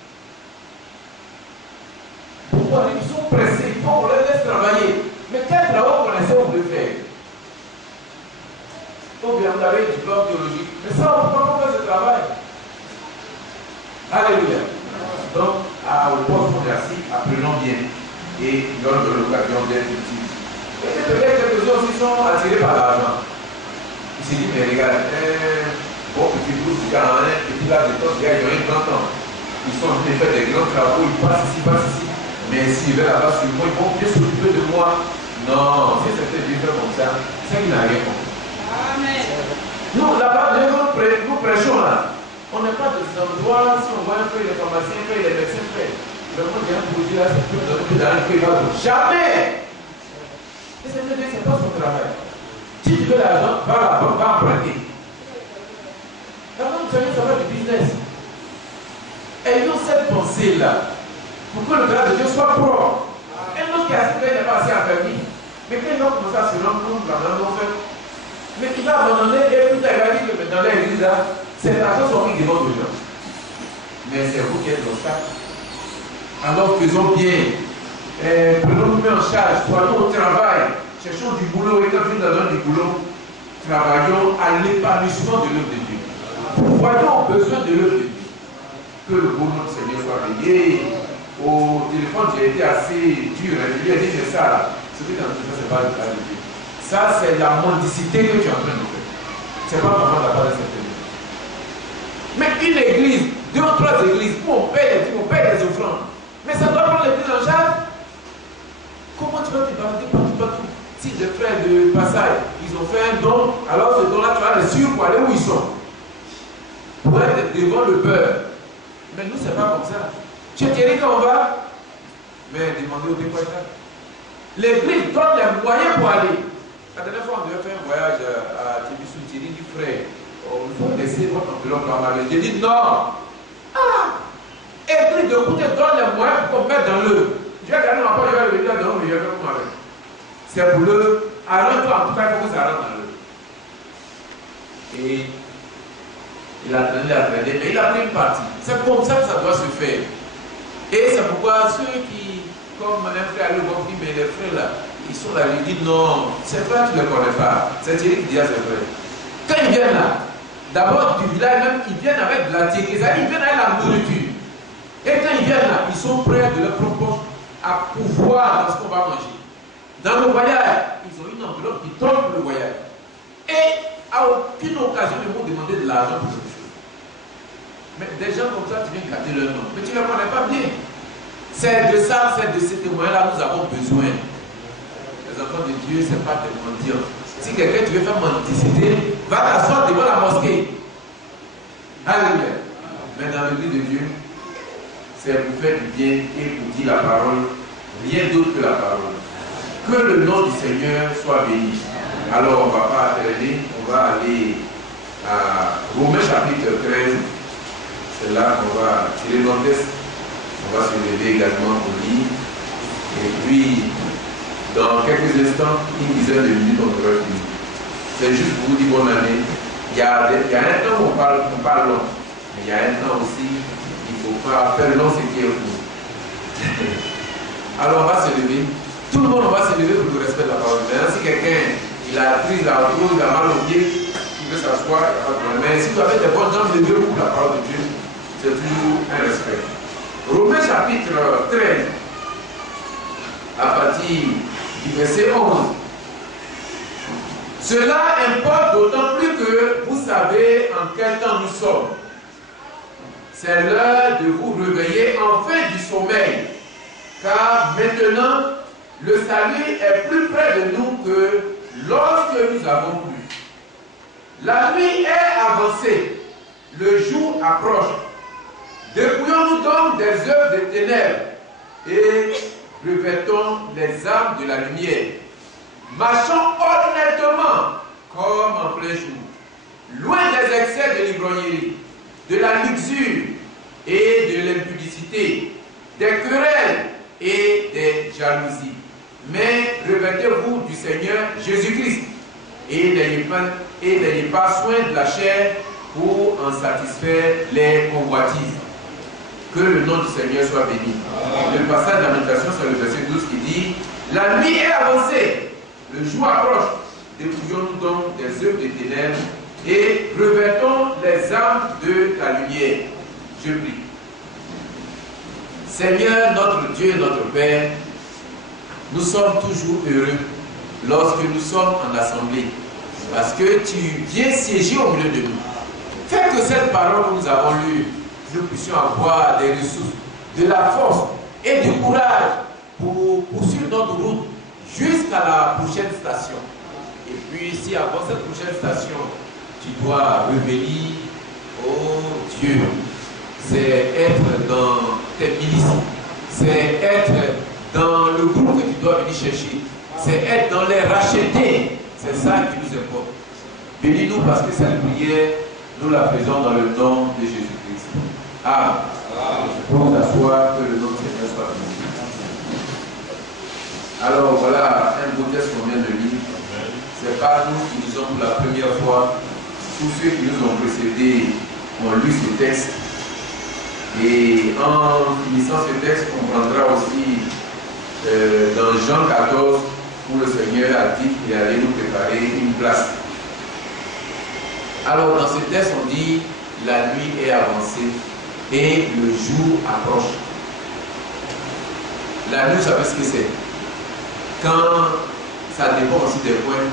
Pourquoi ils sont pressés, il faut qu'on les laisse travailler. Mais quel travail connaissez-vous de faire? Ou bien vous avez du diplôme théologique. Mais ça, on ne peut pas faire ce travail. Alléluia. Donc, au poste où on est assis, apprenons bien et donne l'occasion d'être utile. Et peut-être quelques-uns aussi sont attirés par l'argent. Il se dit, mais regarde, bon petit groupe, il y a un petit là de temps, il y a un grand temps. Ils sont en train de faire des grands travaux, ils passent ici. Mais s'ils veulent là-bas sur moi, ils vont bien s'occuper de moi. Non, si c'était bien fait comme ça, c'est qu'il n'a rien compris. Amen. Nous, là-bas, nous prêchons là. On n'est pas de ces endroits, si on voit un peu les pharmaciens, un peu les médecins, vraiment, il y a un produit là, c'est plus dans le prix, jamais. Et c'est vrai, c'est pas son travail. Si tu veux l'argent, va à la banque, va emprunter. La banque, ça va du business. Ayons cette pensée-là, pour que le grâce de Dieu soit propre. Un autre qui a assez n'est pas assez affermi, mais quand l'homme commence à se rendre compte, mais il va abandonner et plus tard, il va dire que dans l'église, ces argent sont mis devant les gens. Mais c'est vous qui êtes l'obstacle. Alors faisons bien. Prenons-nous en charge, soyons au travail, cherchons du boulot et quand nous avons du boulot, travaillons à l'épanouissement de l'œuvre de Dieu. Voyons besoin de l'œuvre de Dieu. Que le bon nom du Seigneur soit payé. Au téléphone, j'ai été assez dur. Je lui ai dit, mais ça, ce que tu es en train de faire, ce n'est pas le cas de Dieu. Ça, c'est la mendicité que tu es en train de faire. Ce n'est pas vraiment la part de cette église. Mais une église, 2 ou 3 églises, où on paye des offrandes. Mais ça doit prendre l'église en charge. Comment tu vas te balader partout? Si les frères de passage, ils ont fait un don, alors ce don-là, tu vas les suivre pour aller où ils sont. Pour être devant le beurre. Mais nous, ce n'est pas comme ça. Tu es Thierry quand on va, mais demandez au décoiffeur. L'église donne les moyens pour aller. La dernière fois, on devait faire un voyage à Tibissou. Thierry dit, frère, il faut laisser votre enveloppe dans ma main. J'ai dit, non. Église de côté donne les moyens pour qu'on mette dans l'œuvre. Je vais garder ma part, je vais le dire dans l'œuvre, je vais faire comme avec. C'est pour l'œuvre. Alors, toi, en tout cas, il faut que ça rentre dans l'œuvre. Et il a traîné, mais il a pris une partie. C'est comme ça que ça doit se faire. Et c'est pourquoi ceux qui, comme mon frère le vont dire, mais les frères là, ils sont là, ils disent non, ces frères tu ne les connais pas. C'est Thierry qui dit à ses frères. Quand ils viennent là, d'abord du village même, ils viennent avec de la tiékeza, ils viennent avec la nourriture. Et quand ils viennent là, ils sont prêts de leur propre à pouvoir dans ce qu'on va manger. Dans le voyage, ils ont une enveloppe qui trompe le voyage. Et à aucune occasion, ils vont demander de l'argent pour quelque chose. Mais des gens comme ça, tu viens garder leur nom. Mais tu ne les connais pas bien. C'est de ça, c'est de ces témoins-là, nous avons besoin. Les enfants de Dieu, ce n'est pas des mendiants. Si quelqu'un tu veux faire mendicité, va t'asseoir devant la mosquée. Alléluia. Mais dans l'église de Dieu, c'est pour faire du bien et pour dire la parole, rien d'autre que la parole. Que le nom du Seigneur soit béni. Alors on ne va pas atterrir, on va aller à Romains chapitre 13. C'est là qu'on va tirer notre test. On va se lever également pour lire. Et puis, dans quelques instants, une dizaine de minutes, on devrait finir. C'est juste pour vous dire bonne année. Il y a un temps où on parle long. Mais il y a un temps aussi, il ne faut pas faire long ce qui est court. Alors on va se lever. Tout le monde, on va se lever pour le respect de la parole. Maintenant, si quelqu'un, il a pris la roue, il a mal au pied, il veut s'asseoir, il n'y a pas de problème. Mais si vous avez des bonnes jambes, levez-vous pour la parole de Dieu. C'est toujours un respect. Romains chapitre 13, à partir du verset 11. Cela importe d'autant plus que vous savez en quel temps nous sommes. C'est l'heure de vous réveiller enfin du sommeil, car maintenant le salut est plus près de nous que lorsque nous avons cru. La nuit est avancée, le jour approche. Dépouillons-nous donc des œuvres des ténèbres et revêtons les armes de la lumière. Marchons honnêtement comme en plein jour, loin des excès de l'ivrognerie, de la luxure et de l'impudicité, des querelles et des jalousies. Mais revêtez-vous du Seigneur Jésus-Christ et n'ayez pas soin de la chair pour en satisfaire les convoitises. Que le nom du Seigneur soit béni. Le passage de la méditation, c'est le verset 12 qui dit: la nuit est avancée, le jour approche. Dépouillons-nous donc des œuvres des ténèbres et revêtons les armes de la lumière. Je prie. Seigneur, notre Dieu et notre Père, nous sommes toujours heureux lorsque nous sommes en assemblée, parce que tu viens siéger au milieu de nous. Fais que cette parole que nous avons lue, nous puissions avoir des ressources, de la force et du courage pour poursuivre notre route jusqu'à la prochaine station. Et puis, si avant cette prochaine station, tu dois revenir, oh Dieu, c'est être dans tes milices, c'est être dans le groupe que tu dois venir chercher, c'est être dans les rachetés, c'est ça qui nous importe. Bénis-nous parce que cette prière, nous la faisons dans le nom de Jésus-Christ. Amen. Pour vous asseoir, que le nom de Seigneur soit béni. Alors voilà un beau texte qu'on vient de lire. C'est pas nous qui lisons pour la première fois. Tous ceux qui nous ont précédés ont lu ce texte. Et en finissant ce texte, on prendra aussi dans Jean 14 où le Seigneur a dit qu'il allait nous préparer une place. Alors dans ce texte, on dit la nuit est avancée et le jour approche. La nuit, vous savez ce que c'est? Quand ça dépend aussi des points,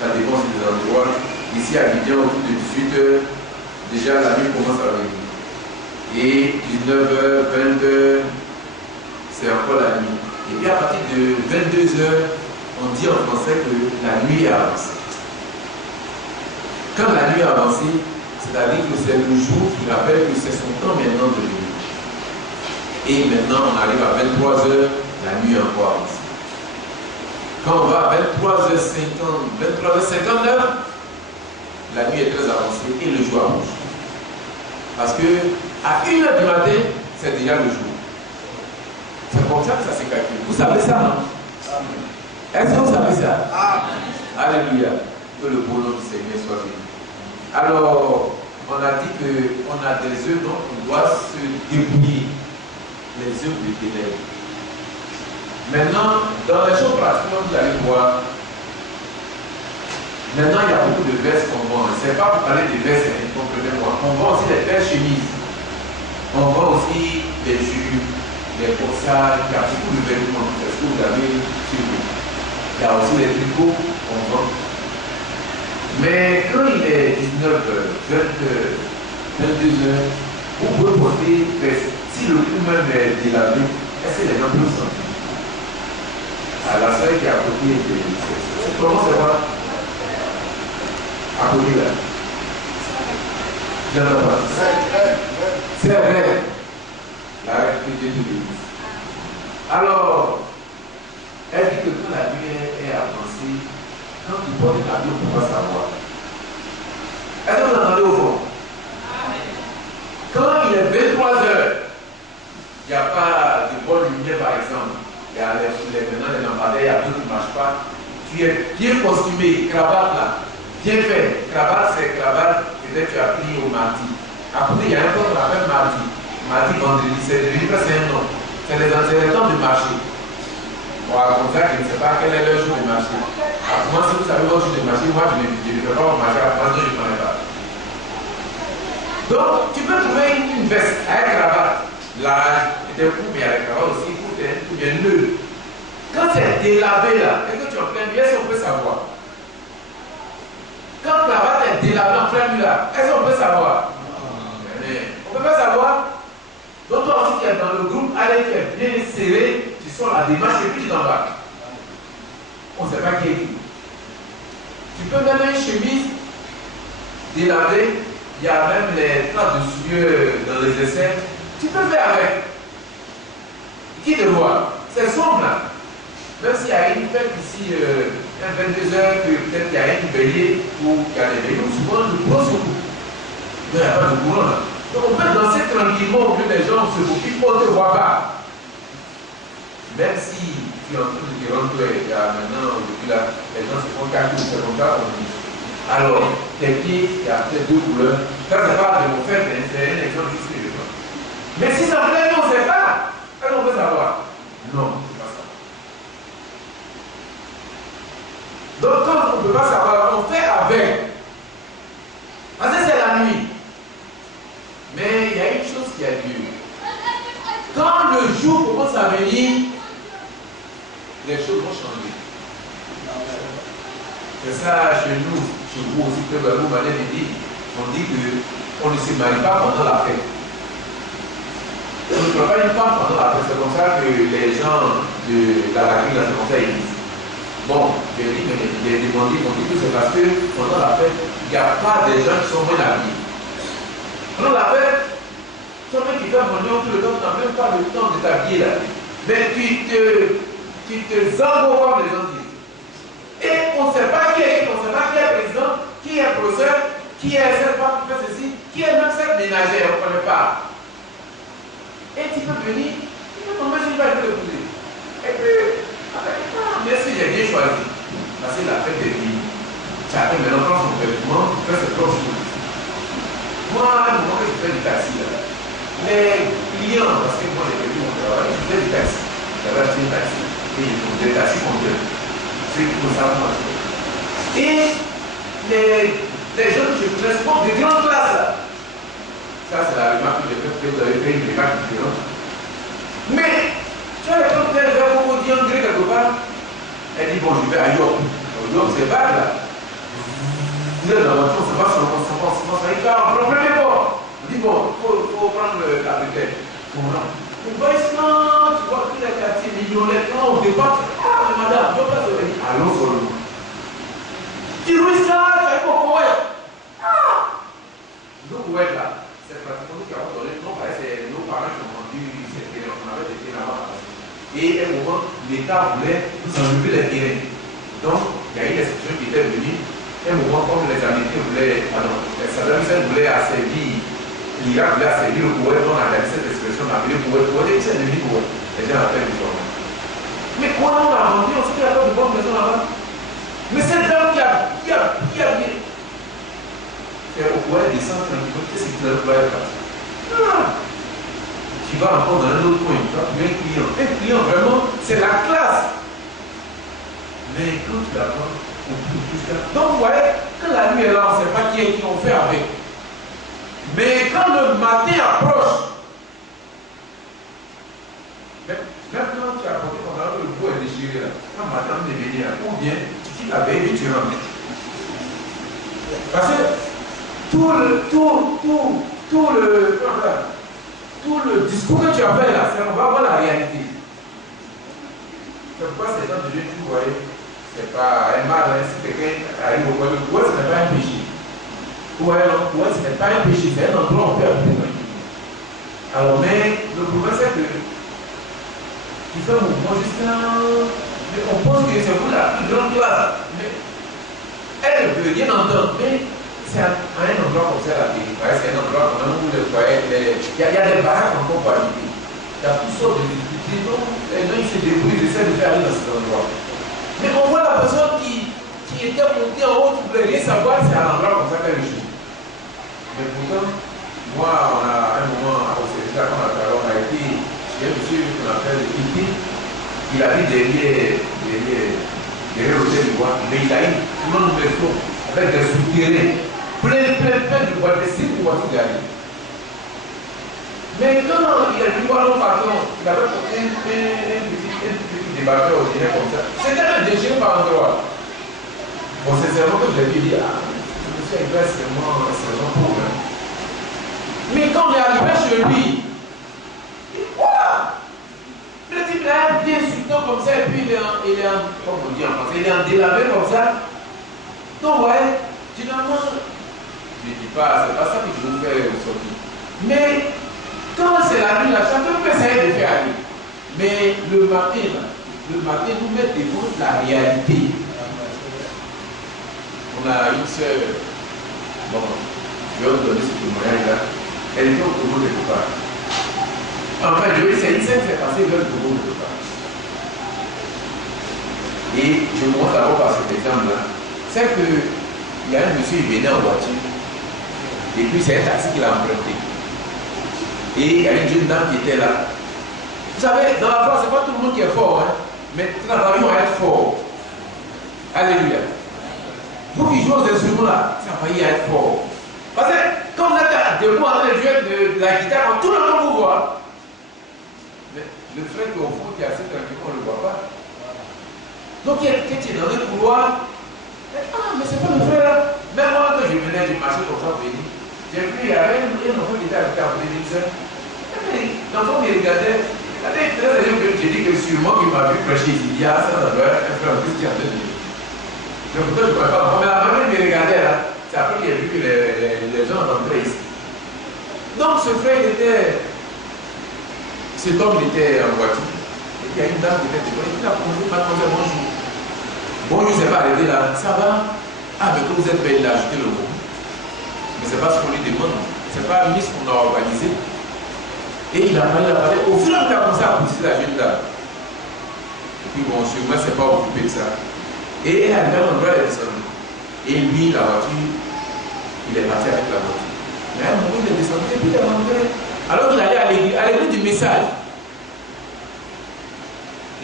ça dépend aussi des endroits. Ici à Abidjan, autour de 18h, déjà la nuit commence à venir. Et 19h, 20h, c'est encore la nuit. Et puis à partir de 22h, on dit en français que la nuit est avancée. Quand la nuit est avancée, c'est-à-dire que c'est le jour qui rappelle que c'est son temps maintenant de nuit. Et maintenant, on arrive à 23h, la nuit est encore avancée. Quand on va à 23h50, 23h59, la nuit est très avancée et le jour approche. Parce que à 1h du matin, c'est déjà le jour. C'est comme ça que ça se calcule. Vous savez ça, non? Est-ce que vous savez ça? Alléluia. Que le beau nom du Seigneur soit béni. Alors, on a dit qu'on a des œufs dont on doit se débrouiller. Les œufs de ténèbres. Maintenant, dans les choses pratiques, vous allez voir, maintenant il y a beaucoup de vestes qu'on vend. Ce n'est pas pour parler des vestes, comprenez-moi. On vend aussi des belles chemises. On vend aussi des jupes, des corsages, il y a beaucoup de vêtements. C'est ce que vous avez sur vous. Il y a aussi des tricots qu'on vend. Mais quand il est 19h, 20h, 22h, vous pouvez porter des vestes. Si le coup même est délavé, est-ce que les gens peuvent sentir? À la soeur qui est à côté de comment c'est quoi? À côté là. Je n'en ai pas. C'est vrai. La réalité de l'Église. Alors, elle dit que quand la nuit est avancée, quand tu portes un avion, on va savoir. Est-ce que vous entendez au fond? Quand il est 23h, il n'y a pas de bonne lumière par exemple. Il y a maintenant les lampadaires, il y a d'autres qui ne marchent pas. Tu es bien costumé, cravate là, bien fait. Cravate, c'est cravate, peut-être tu as pris au mardi. Après, il y a un temps qu'on appelle mardi. Mardi, vendredi, c'est un nom. C'est les temps de marché. Bon, comme ça, je ne sais pas quel est le jour de marché. Alors, moi, si vous savez votre jour de marché, moi, je ne peux pas marcher à la je ne connais pas. Donc, tu peux trouver une veste avec cravate, large, et des coups, mais avec cravate aussi, ou bien nœud. Quand c'est délavé là, et que tu es en pleine nuit, est-ce qu'on peut savoir? Quand la cravate est délavée en pleine nuit là, est-ce qu'on peut savoir? On ne peut pas savoir. Donc toi aussi qui es dans le groupe, allez, tu es bien serré, tu sors la démarche et puis tu t'en vas. On ne sait pas qui est qui. Tu peux même une chemise délavée, il y a même les traces de sueur dans les aisselles. Tu peux faire avec. Qui te voit? C'est sombre là. Même s'il y a une fête ici, à 22h, peut-être qu'il y a une veillée ou il y a des veillées, souvent le gros secours. Il n'y a pas de courant là. Donc on peut danser tranquillement au lieu des gens se occupent, on ne te voit pas. Même si tu es en train de te rendre, il y a maintenant, depuis là, les gens se font calculer, c'est comme ça, on dit. Alors, tes pieds, il y a peut-être deux couleurs. Ça, c'est pas de mon fait, mais c'est un exemple juste que je vois. Mais si ça plaît, on ne sait pas. Est-ce qu'on peut savoir? Non, c'est pas ça. Donc, quand on ne peut pas savoir, on fait avec. Parce que c'est la nuit. Mais il y a une chose qui a lieu. Quand le venir, les choses vont changer. C'est ça chez nous, chez vous aussi, que vous m'avez dit, on dit qu'on ne se marie pas pendant la fête. On ne peut pas une femme pendant la fête, c'est comme ça que les gens de la ville, c'est comme ça ils disent. Bon, j'ai dit, mais les demandés m'ont dit que c'est parce que pendant la fête, il n'y a pas des gens qui sont bien habillés. Pendant la fête, toi qui fais mon nom tout le temps, tu n'as même pas le temps de t'habiller là. Mais tu te zangoes comme les gens disent. Et on ne sait pas qui est président, qui est professeur, qui est cette femme qui fait ceci, qui est même cette ménagère, on ne connaît pas. Et tu peux venir, tu peux tomber sur une balle de l'épouser. Et puis, merci, j'ai bien choisi. Parce que la fête est finie. Chacun maintenant prend son vêtement, fait ses propres choses. Moi, à un moment que je fais du taxi, là, les clients, parce que moi, j'ai perdu mon travail, je faisais du taxi. J'avais acheté un taxi. Et je faisais des taxis complets. C'est qu'il faut savoir. Et les gens que je connais sont de grandes classes, là. Ça, c'est la remarque que j'ai faite, que vous avez fait une remarque différente. Mais, tu vois, quand tu es là, pour dire André quelque part, elle dit, bon, je vais à York. York, c'est vague, là. Vous êtes dans la voiture, c'est pas ça arrive là, on prend le bord. On dit, bon, il faut prendre la peut-être. On va ici, non, tu vois, tous les quartiers millionnaires, non, on dépasse. Ah, mais madame, je ne peux pas se venir. Allons sur le nom. Tu roules ça, tu as quoi, ouais. Ah! Donc, ouais, là. C'est pratiquement ce qui a donné le nom, c'est nos parents qui ont vendu ces terrains, on avait des terrains là-bas. Et à un moment, l'État voulait nous enlever les terrains. Donc, il y a eu des institutions qui étaient venues. À un moment, comme les Américains voulaient, Saddam Hussein voulait asservir, l'Irak voulait asservir le Koweït, on a dit cette expression, on a appelé Koweït, Koweït, c'est devenu Koweït. Les gens l'appellent du Koweït. Mais quand on a vendu, on sait qu'il y a pas de bonne maison là-bas. Mais cette dame qui a bien. Et au Koweït descend tranquillement, qu'est-ce qu'il te doit être? Tu vas encore dans un autre coin, tu vas trouver un client. Un client, vraiment, c'est la classe. Mais quand tu la prends, on peut tout ça. Donc, vous voyez, quand la nuit est là, on ne sait pas qui on fait avec. Mais quand le matin approche, maintenant tu as apporté pendant le bois est déchiré là. Quand madame est venue là, ou bien tu la veilles et tu rentres. Parce que tout le discours que tu as fait là, on va voir la réalité. C'est pourquoi ces gens de Dieu, vous voyez, c'est pas un mal, si quelqu'un arrive au coin de quoi, ce n'est pas un péché. Ouais, ce n'est pas un péché, c'est un endroit où on peut appeler. Alors, mais le problème c'est que tu fais un mouvement juste mais on pense que c'est vous la plus grande classe. Mais elle ne peut rien entendre, mais c'est à un endroit comme ça, la vie. C'est un endroit comme où le foyer, il y a des baraques encore pour habiter. Il y a toutes sortes de difficultés, donc les gens ils se débrouillent, ils essaient de faire aller dans cet endroit. Mais on voit la personne qui était montée en haut, qui ne voulait rien savoir, c'est à l'endroit comme ça qu'elle joue. Mais pourtant, moi, à un moment, au Sénégal, quand on a été chez un monsieur qu'on appelle Kiki, il habite derrière l'hôtel du bois, mais il a une grande maison avec des souterrains, plein de bois, des sites de voitures derrière. Mais quand il a dû voir nos patrons, il avait porté un petit débatteur ordinaire comme ça. C'était un déchet par endroit. Bon, c'est vraiment que je l'ai dit, monsieur est vraiment pauvre. Mais quand on est arrivé chez lui, le type là, un pied sur comme ça, et puis il est en délavé comme ça. Donc, ouais, finalement, je ne dis pas, c'est pas ça que je veux faire aujourd'hui. Mais, quand c'est la nuit, là, chacun peut essayer de faire aller. Mais le matin, nous met devant la réalité. On a une sœur, bon, je vais vous donner ce témoignage-là. Elle était au Togo de Copa. Enfin, je vais essayer, c'est passé vers le Togo de Copa. Et je commence d'abord par cet exemple-là. C'est qu'il y a un monsieur, il venait en voiture. Et puis c'est un taxi qu'il a emprunté. Et il y a une jeune dame qui était là. Vous savez, dans la foi, ce n'est pas tout le monde qui est fort, hein? Mais travaillons à être fort. Alléluia. Vous qui jouez aux instruments là, travaillez à être fort. Parce que quand vous êtes debout en train de jouer de la guitare, tout le monde vous voit. Mais Le frère qui est au fond, qui est assis tranquillement, on ne le voit pas. Donc, quand tu es dans un couloir, ah, mais c'est pas le frère là. Même moi, quand je venais, je marchais comme ça, venir. J'ai vu, il y avait un enfant qui était à côté de ça. L'enfant me regardait. J'ai dit que sûrement qu'il m'a vu prêcher, il dit, ah, ça doit être un frère en plus qui a fait de lui. Donc, pourtant, je ne connais pas l'enfant, mais la maman me regardait là. C'est après qu'il a vu que les gens entraient ici. Donc, ce frère, cet homme était en voiture. Et il y a une dame qui était devant. Il a posé, pas de bonjour. Bonjour, c'est pas arrivé là. Ça va? Ah, mais quand vous êtes belle, il a ajouté le mot. Mais c'est pas ce qu'on lui demande. C'est pas mis ce qu'on a organisé. Et il a parlé. Au fur et à mesure, il a commencé à pousser la jeune dame. Et puis bon, sûrement, c'est pas occupé de ça. Et elle a arrivé à l'endroit, elle est descendue. Et lui, la voiture, il est parti avec la voiture. Mais à un moment, il est descendu et puis il est rentré. Alors qu'il allait à l'église du message.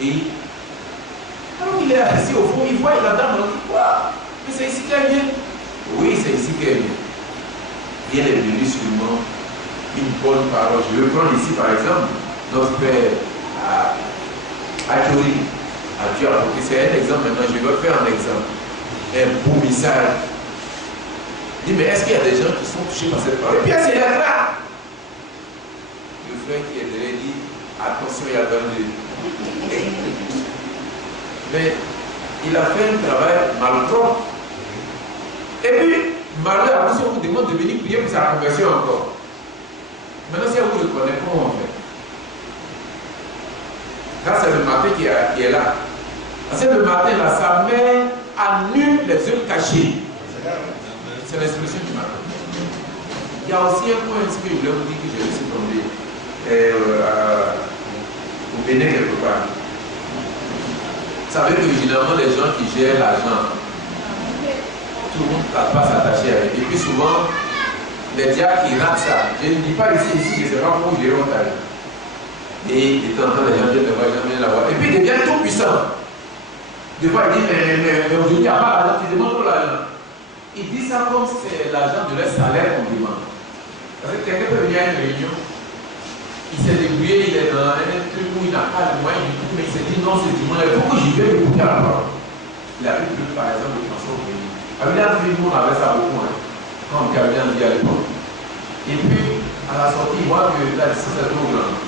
Et alors qu'il est assis au fond, il voit la dame, il dit quoi? Mais c'est ici qu'elle vient. Oui, c'est ici qu'elle vient. Et elle est venue sûrement une bonne parole. Je vais prendre ici par exemple notre père à Tori, à Dieu apporté. C'est un exemple maintenant, je vais faire un exemple. Un beau message. Il dit, mais est-ce qu'il y a des gens qui sont touchés par cette parole? Et puis c'est là. Le frère qui est derrière dit, attention, il y a danger. Mais il a fait un travail malpropre. Et puis, malheur, si on vous demande de venir prier pour sa conversion encore. Maintenant, si vous le connaissez, comment on fait? Là, c'est le matin qui est là. Parce que le matin, là, sa mère annule les œufs cachés. C'est l'expression du matin. Il y a aussi un point que je voulais vous dire que j'ai laissé tomber. Au Bénin, quelque part. Vous savez que généralement, les gens qui gèrent l'argent, tout le monde ne va pas s'attacher avec. Et puis souvent, les diacres qui ratent ça. Je ne dis pas ici, je ne sais pas comment gérer votre argent. Et de temps en temps, les gens viennent te voir, jamais la voir. Et puis, ils deviennent tout puissants. Des fois, ils disent, mais aujourd'hui, il n'y a pas l'argent, tu demandes pour l'argent. Ils disent ça comme si c'est l'argent de leur salaire qu'on demande. Parce que quelqu'un peut venir à une réunion, il s'est débrouillé, il est dans un truc où il n'a pas de moyens du tout, mais il s'est dit non, c'est du monde, il faut que j'y vais écouter la parole. Il a pu, par exemple, le chanson au pays. Abidjan, tout le monde avait ça beaucoup, hein, quand on dit Abidjan dit à l'époque. Et puis, à la sortie, il voit que la distance est trop grande.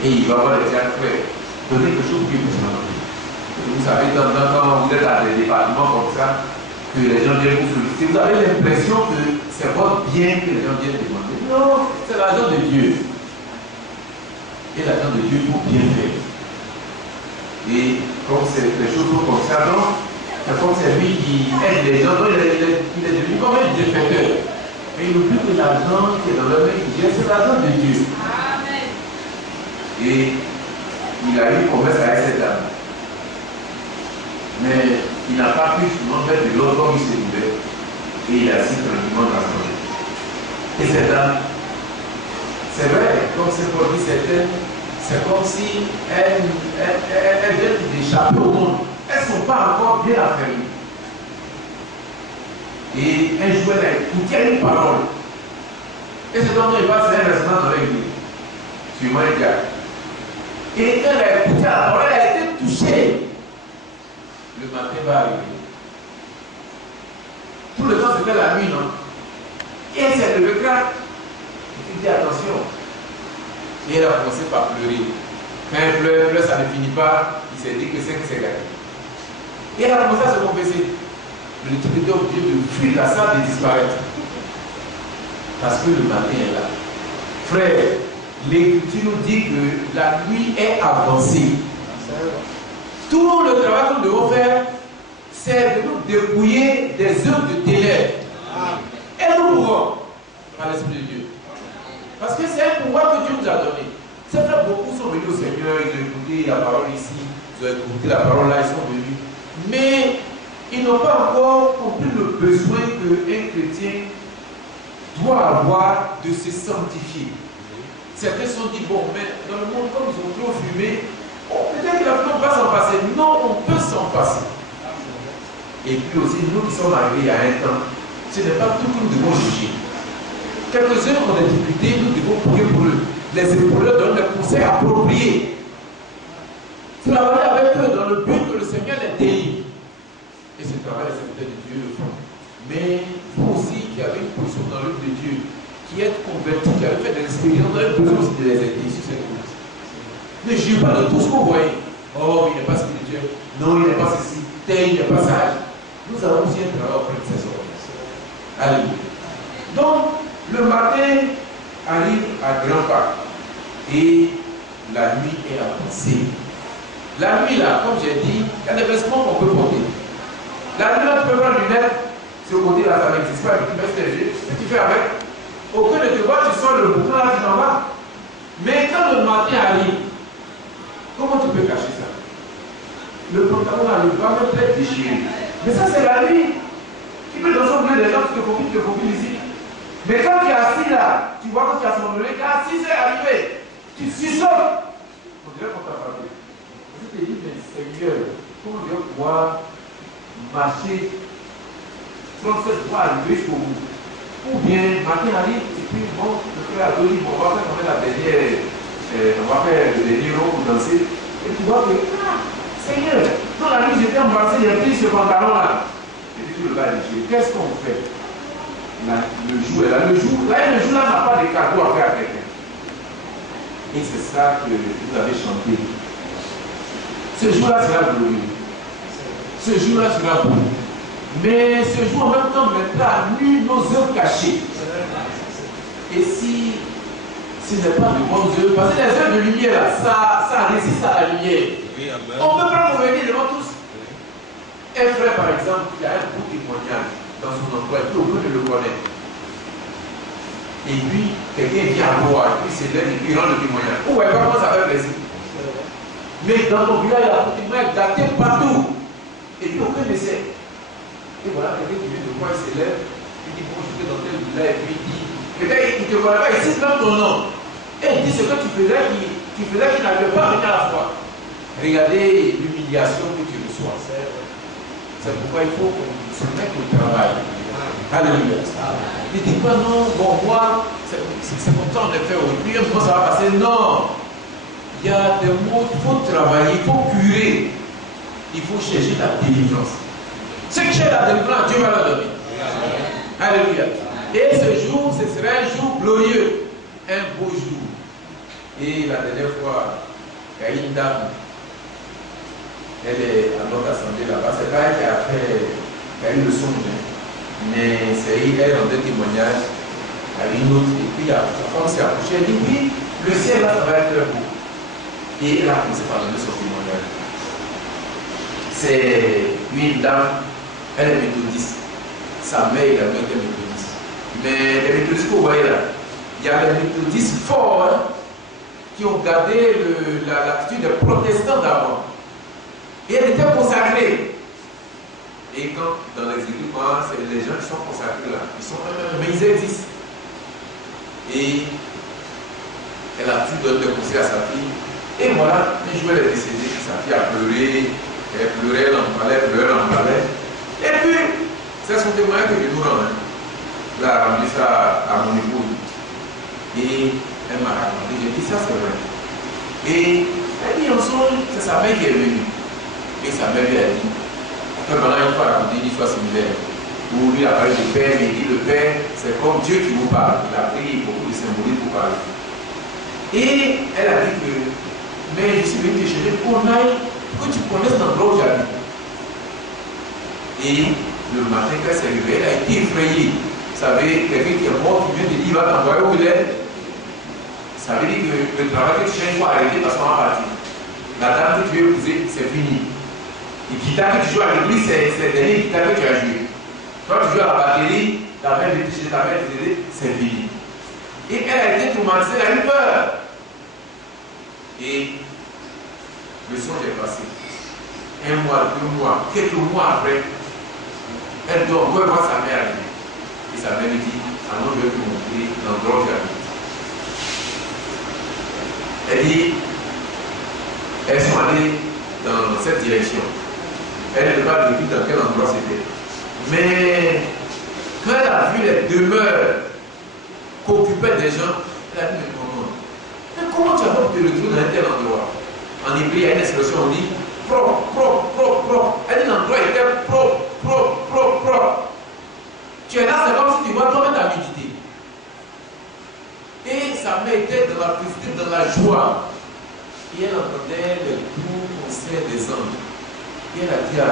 Et il va voir les diacres frères, donner quelque chose pour lui. Vous savez, quand vous êtes à des départements comme ça, que les gens viennent vous solliciter, vous avez l'impression que c'est votre bien que les gens viennent demander. Non, c'est l'argent de Dieu. Et l'argent de Dieu pour bien faire. Et comme c'est des choses comme ça, donc, c'est comme c'est lui qui aide les gens, donc il est devenu comme un bienfaiteur. Mais il oublie que l'argent qui est dans le main qui vient, c'est l'argent de Dieu. Amen. Et il a eu promesse avec cette dame. Mais il n'a pas pu souvent faire de l'autre comme il s'est ouvert. Et il a assis tranquillement dans son lit. Et cette dame, c'est vrai, comme c'est pour lui, c'est comme si elles viennent d'échapper au monde. Elles ne sont pas encore bien affermies. Et un jour, elle a écouté une parole. Et cet homme, il va faire un restaurant dans l'église. Suivant un diacre. Et quand elle a écouté la parole, elle a été touchée. Le matin va arriver. Tout le temps, c'était la nuit, non? Et elle s'est levée, craque. Il dit attention. Et elle a commencé par pleurer. Quand elle pleure, ça ne finit pas. Il s'est dit que c'est gagné. Et elle a commencé à se confesser. Le type était obligé de fuir la salle et de disparaître. Parce que le matin est là. Frère, l'Écriture nous dit que la nuit est avancée. Tout le travail que nous devons faire, c'est de nous dépouiller des œuvres de ténèbres. Et nous pouvons, par l'Esprit de Dieu. Parce que c'est un pouvoir que Dieu nous a donné. C'est vrai, beaucoup sont venus au Seigneur, ils ont écouté la parole ici, ils ont écouté la parole là, ils sont venus. Mais ils n'ont pas encore compris le besoin qu'un chrétien doit avoir de se sanctifier. Certains se sont dit, bon, mais dans le monde, comme ils ont trop fumé, peut-être que la fumée, on va s'en passer. Non, on peut s'en passer. Et puis aussi, nous qui sommes arrivés il y a un temps, ce n'est pas tout que nous devons juger. Quelques-uns ont des difficultés, nous devons prier pour eux. Les épauleurs donnent des conseils appropriés. travailler avec eux dans le but que le Seigneur les délivre. Et ce travail, les serviteurs de Dieu le font. Mais vous aussi, qui avez une position dans l'œuvre de Dieu, qui êtes convertis, qui avez fait des expériences, vous avez besoin aussi de les aider sur cette route. Ne jugez pas de tout ce que vous voyez. Oh, il n'est pas spirituel. Non, il n'est pas ceci. Tel, il n'est pas sage. Nous avons aussi un travail auprès de ces hommes. Alléluia. Donc, le matin arrive à grands pas. Et la nuit est avancée. La nuit, là, comme j'ai dit, il y a des vêtements qu'on peut porter. La nuit, là, tu peux prendre une lunette. Sur le côté, là, ça n'existe pas. Tu mets les yeux. Ce que tu fais avec. Aucun ne te voit, tu sors le bouquin, là, tu t'en vas. Mais quand le matin arrive, comment tu peux cacher ça? Le pantalon arrive, va même être déchiré. Mais ça, c'est la nuit. Tu peux dans son bleu des gens, tu te faufiles ici. Mais quand tu es assis là, tu vois que tu as somnolé, quand 6 heures arrivé, tu sursautes. On dirait qu'on t'a frappé. Je te dis, mais Seigneur, comment je vais pouvoir marcher 37 fois arriver jusqu'au bout? Ou bien, matin arrive, et puis bon, le frère a dit, on va faire quand même la dernière, on va faire le dernier rond pour danser. Et tu vois que, Seigneur, dans la nuit j'étais embrassé, j'ai pris ce pantalon là. Et puis le gars dit, qu'est-ce qu'on fait? Le jour là, le jour là n'a pas de cadeau à faire à quelqu'un. Et c'est ça que vous avez chanté. Ce jour-là sera glorieux. Ce jour-là sera beau. Mais ce jour en même temps mettra à nu nos œuvres cachées. Et si ce n'est pas de bonnes œuvres, parce que les œuvres de lumière, là, ça résiste à la lumière. On peut prendre pour venir devant tous. Un frère, par exemple, qui a un beau témoignage dans son emploi, et puis aucun ne le connaît. Et puis, quelqu'un vient à toi, et puis il se lève, et puis il rend le témoignage. Oh, ouais, vraiment, ça fait plaisir. Mais dans ton village, il y a un témoignage daté partout. Et puis aucun ne sait. Et voilà, quelqu'un qui vient de voir, il se lève, il dit, bon, je vais dans tel village, et puis il dit, peut-être il ne te connaît pas, il cite même ton nom. Et il dit ce que tu faisais, qu'il n'avait pas venu à la foi. Regardez l'humiliation que tu reçois. C'est pourquoi il faut qu'on se mette au travail. Alléluia. Il ne dit pas non, bon, moi, c'est comme ça on est fait aujourd'hui, un peu ça va passer. Non. Il y a des mots, il faut travailler, il faut curer. Il faut chercher la délivrance. Ceux qui cherchent la délivrance, Dieu va la donner. Alléluia. Et ce jour, ce sera un jour glorieux. Un beau jour. Et la dernière fois, il y a une dame. Elle est à notre assemblée là-bas. C'est pas elle qui a fait, qui a eu le songe. Mais c'est elle dans des témoignages à une autre. Et puis la femme s'est approchée. Elle dit oui, le ciel là, ça va être beau. Et elle a commencé par donner son témoignage. C'est une dame, elle est méthodiste. Sa mère également était méthodiste. Mais les méthodistes que vous voyez là, il y a les méthodistes forts hein, qui ont gardé l'attitude des protestants d'avant. Et elle était consacrée. Et quand dans les églises, c'est les gens qui sont consacrés là, ils sont mais ils existent. Et elle a pu donner des conseils à sa fille. Et voilà, un jour elle est décédée, sa fille a pleuré, elle pleurait, elle en parlait. Et puis, c'est son témoignage que je nous rends. Hein. Elle a rendu ça à mon épouse. Et elle m'a raconté, j'ai dit ça c'est vrai. Et elle dit en songe, c'est sa mère qui est venue. Et sa mère lui a dit, maintenant une fois raconté une histoire similaire, où lui a parlé du Père, mais il dit le Père, c'est comme Dieu qui vous parle. Il a pris beaucoup de symbolisme pour parler. Et elle a dit que, mais je suis venu te chercher pour que tu connaisses l'endroit où j'habite. Et le matin, quand elle s'est réveillée, elle a été effrayée. Vous savez, quelqu'un qui est mort, qui vient de dire, il va t'envoyer où il est. Ça veut dire que le travail que tu cherches, il faut arrêter parce qu'on va partir. La dame que tu veux épouser, c'est fini. Et guitare que tu joues à l'église, c'est la dernière guitare que tu as joué. Toi, tu joues à la batterie, ta mère était chez ta mère, c'est fini. Et elle a été traumatisée, elle a eu peur. Et le songe est passé. 1 mois, 2 mois, quelques mois après, elle doit encore voir sa mère arriver. Et sa mère lui dit, alors je vais te montrer l'endroit où j'habite. Elle dit, elles sont allées dans cette direction. Elle ne pas dire dans quel endroit c'était. Mais quand elle a vu les demeures qu'occupaient des gens, elle a dit, mais comment tu as pu te retrouver dans un tel endroit? En hébreu, il y a une expression, on dit propre, propre, propre, propre. Elle dit l'endroit était propre, propre, propre, propre. Tu es là, c'est comme si tu vois toi-même ta nudité. Et sa mère était dans la félicité, dans la joie. Et elle entendait le doux conseil des anges. Et elle a dit à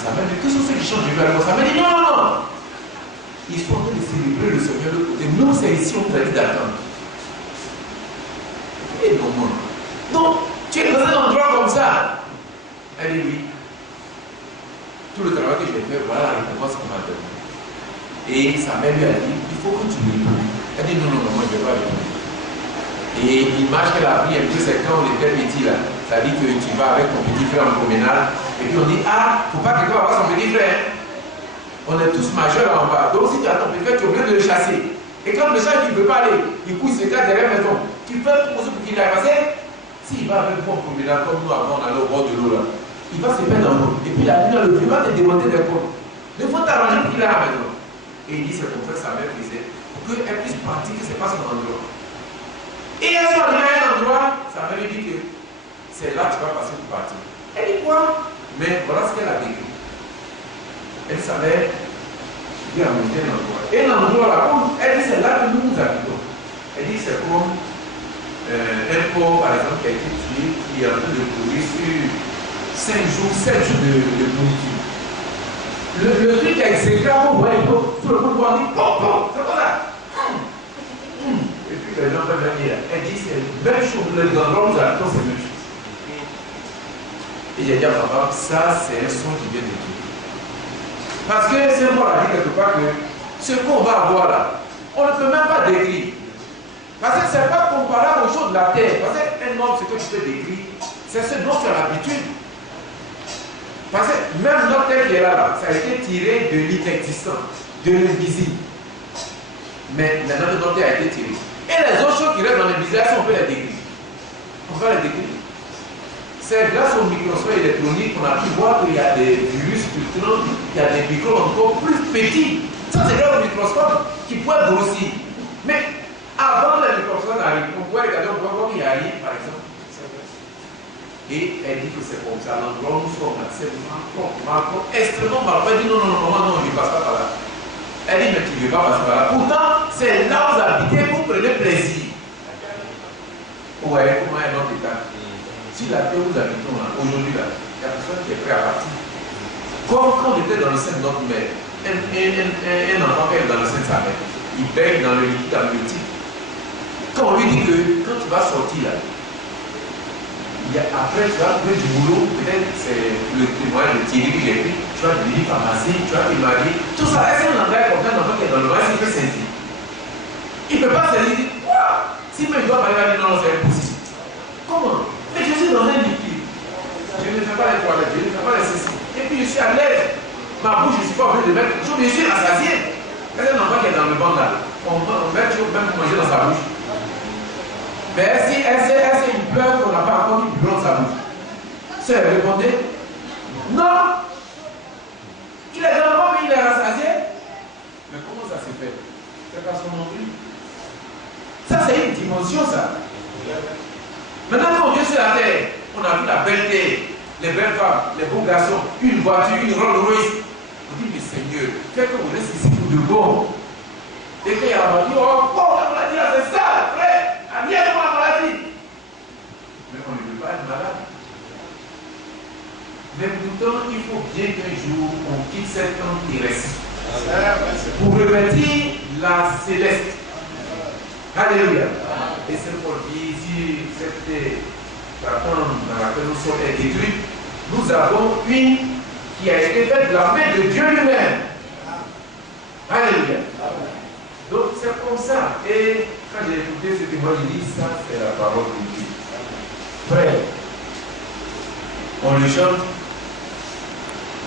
sa mère, mais qu'est-ce que c'est qui change de vie à sa mère dit, non, non, non. Ils sont en train de célébrer le Seigneur de l'autre côté. Nous, c'est ici, on nous a dit d'attendre. Et non, non. Donc, tu es dans un endroit comme ça. Elle dit oui. Tout le travail que j'ai fait, voilà la récompense qu'on m'a donnée. Et sa mère lui a dit, il faut que tu m'épouses. Elle dit non, non, non, moi je ne vais pas l'épouser. Et l'image qu'elle a pris un peu, c'est quand on était petit là. Ça dit que tu vas avec ton petit frère en promenade. Et puis on dit, ah, il ne faut pas que quelqu'un va voir son petit frère. On est tous majeurs là en bas. Donc si tu as ton petit frère, tu es obligé de le chasser. Et quand le chat il ne veut pas aller, il couche ses gars derrière la maison. Tu peux poser pour qu'il aille passer. S'il va avec vous en promenade, comme nous avant, on allait au bord de l'eau là, il va se perdre dans l'eau. Et puis la nuit, il va te demander des comptes. Il faut t'arranger pour qu'il aille à la maison. Et il dit, c'est comme ça que sa mère faisait. Pour qu'elle puisse pratiquer ce qui se passe dans l'endroit. Et elle soit arrivée à un endroit, sa mère lui dit que c'est là que tu vas passer pour partir. Elle dit quoi? Mais voilà ce qu'elle a décrit. Elle savait lui amener un endroit. Et l'endroit là, elle dit c'est là que nous nous habitons. Elle dit c'est comme un porc par exemple qui a été tué, qui est en train de courir sur 5 jours, 7 jours de nourriture. Le truc est exécrable, vous voyez, tout le monde va dire, bon, c'est quoi ça? Et puis les gens peuvent venir. Elle dit, c'est la même chose, les endroits où nous habitons, c'est la même chose. Et j'ai dit à papa, ça c'est un son qui vient de Dieu. Parce que c'est moi qui a dit quelque part que ce qu'on va avoir là, on ne peut même pas décrire. Parce que ce n'est pas comparable aux choses de la terre. Parce qu'un homme, ce que tu peux décrire, c'est ce dont tu as l'habitude. Parce que même notre terre qui est là, ça a été tiré de l'inexistant, de l'invisible. Mais maintenant, notre terre a été tiré. Et les autres choses qui restent dans l'invisible, on peut les décrire. On peut les décrire. C'est grâce au microscope électronique qu'on a pu voir qu'il y a des virus filtrants, il y a des microbes encore plus petits. Ça, c'est grâce au microscope qui peut grossir. Mais avant que le microscope n'arrive, on peut regarder, on peut voir qu'il y a rien, par exemple. Et elle dit que c'est comme ça, l'endroit où nous sommes, c'est mal, extrêmement mal. Elle dit non, non, non, non, on ne passe pas par là. Elle dit, mais tu ne veux pas passer par là. Pourtant, c'est là où vous habitez, vous prenez plaisir. Vous voyez comment est notre état. Si la terre où nous habitons là, aujourd'hui là, il y a personne qui est prêt à partir. Comme quand on était dans le sein de notre mère, un enfant qui est dans le sein de sa mère, il baigne dans le liquide amniotique. Quand on lui dit que quand tu vas sortir là, après tu vas trouver du boulot, peut-être c'est le témoin de Thierry que j'ai pris, tu vas devenir pharmacien, tu vas te marier, tout ça, est-ce qu'un langage comme ça, un enfant qui est dans le mariage, il peut saisir? Il ne peut pas saisir, il dit, quoi? Si même il doit parler, il va dire non, c'est impossible. Comment? Mais je suis dans un liquide. Je ne fais pas les toilettes, je ne fais pas les ceci. Et puis je suis à l'aise. Ma bouche, je ne suis pas obligé de mettre. Je suis rassasié. Quand un enfant qui est dans le banc là, on met toujours même pour manger dans sa bouche. Mais si est-ce qu'il pleure qu'on n'a pas encore mis du blanc dans sa bouche? C'est répondez. Non! Il est dans le banc, mais il est rassasié. Mais comment ça se fait? C'est pas son nombril. Ça, c'est une dimension, ça. Maintenant, quand on vient sur la terre, on a vu la belle terre, les belles femmes, les beaux garçons, une voiture, une Rolls Royce. On dit, mais Seigneur, fais que vous restez ici pour de bon. Et quand il y a la maladie, oh, la maladie là, c'est ça, frère, viens-moi la maladie. Mais on ne veut pas être malade. Mais pourtant, il faut bien qu'un jour, on quitte cette temps terrestre pour revêtir la céleste. Alléluia. Et c'est pour dire, si cette attente dans laquelle nous sommes est détruite, nous avons une qui a été faite de la main de Dieu lui-même. Alléluia. Donc c'est comme ça. Et quand j'ai écouté ce témoin, j'ai dit, ça c'est la parole de Dieu. Frère, on le chante,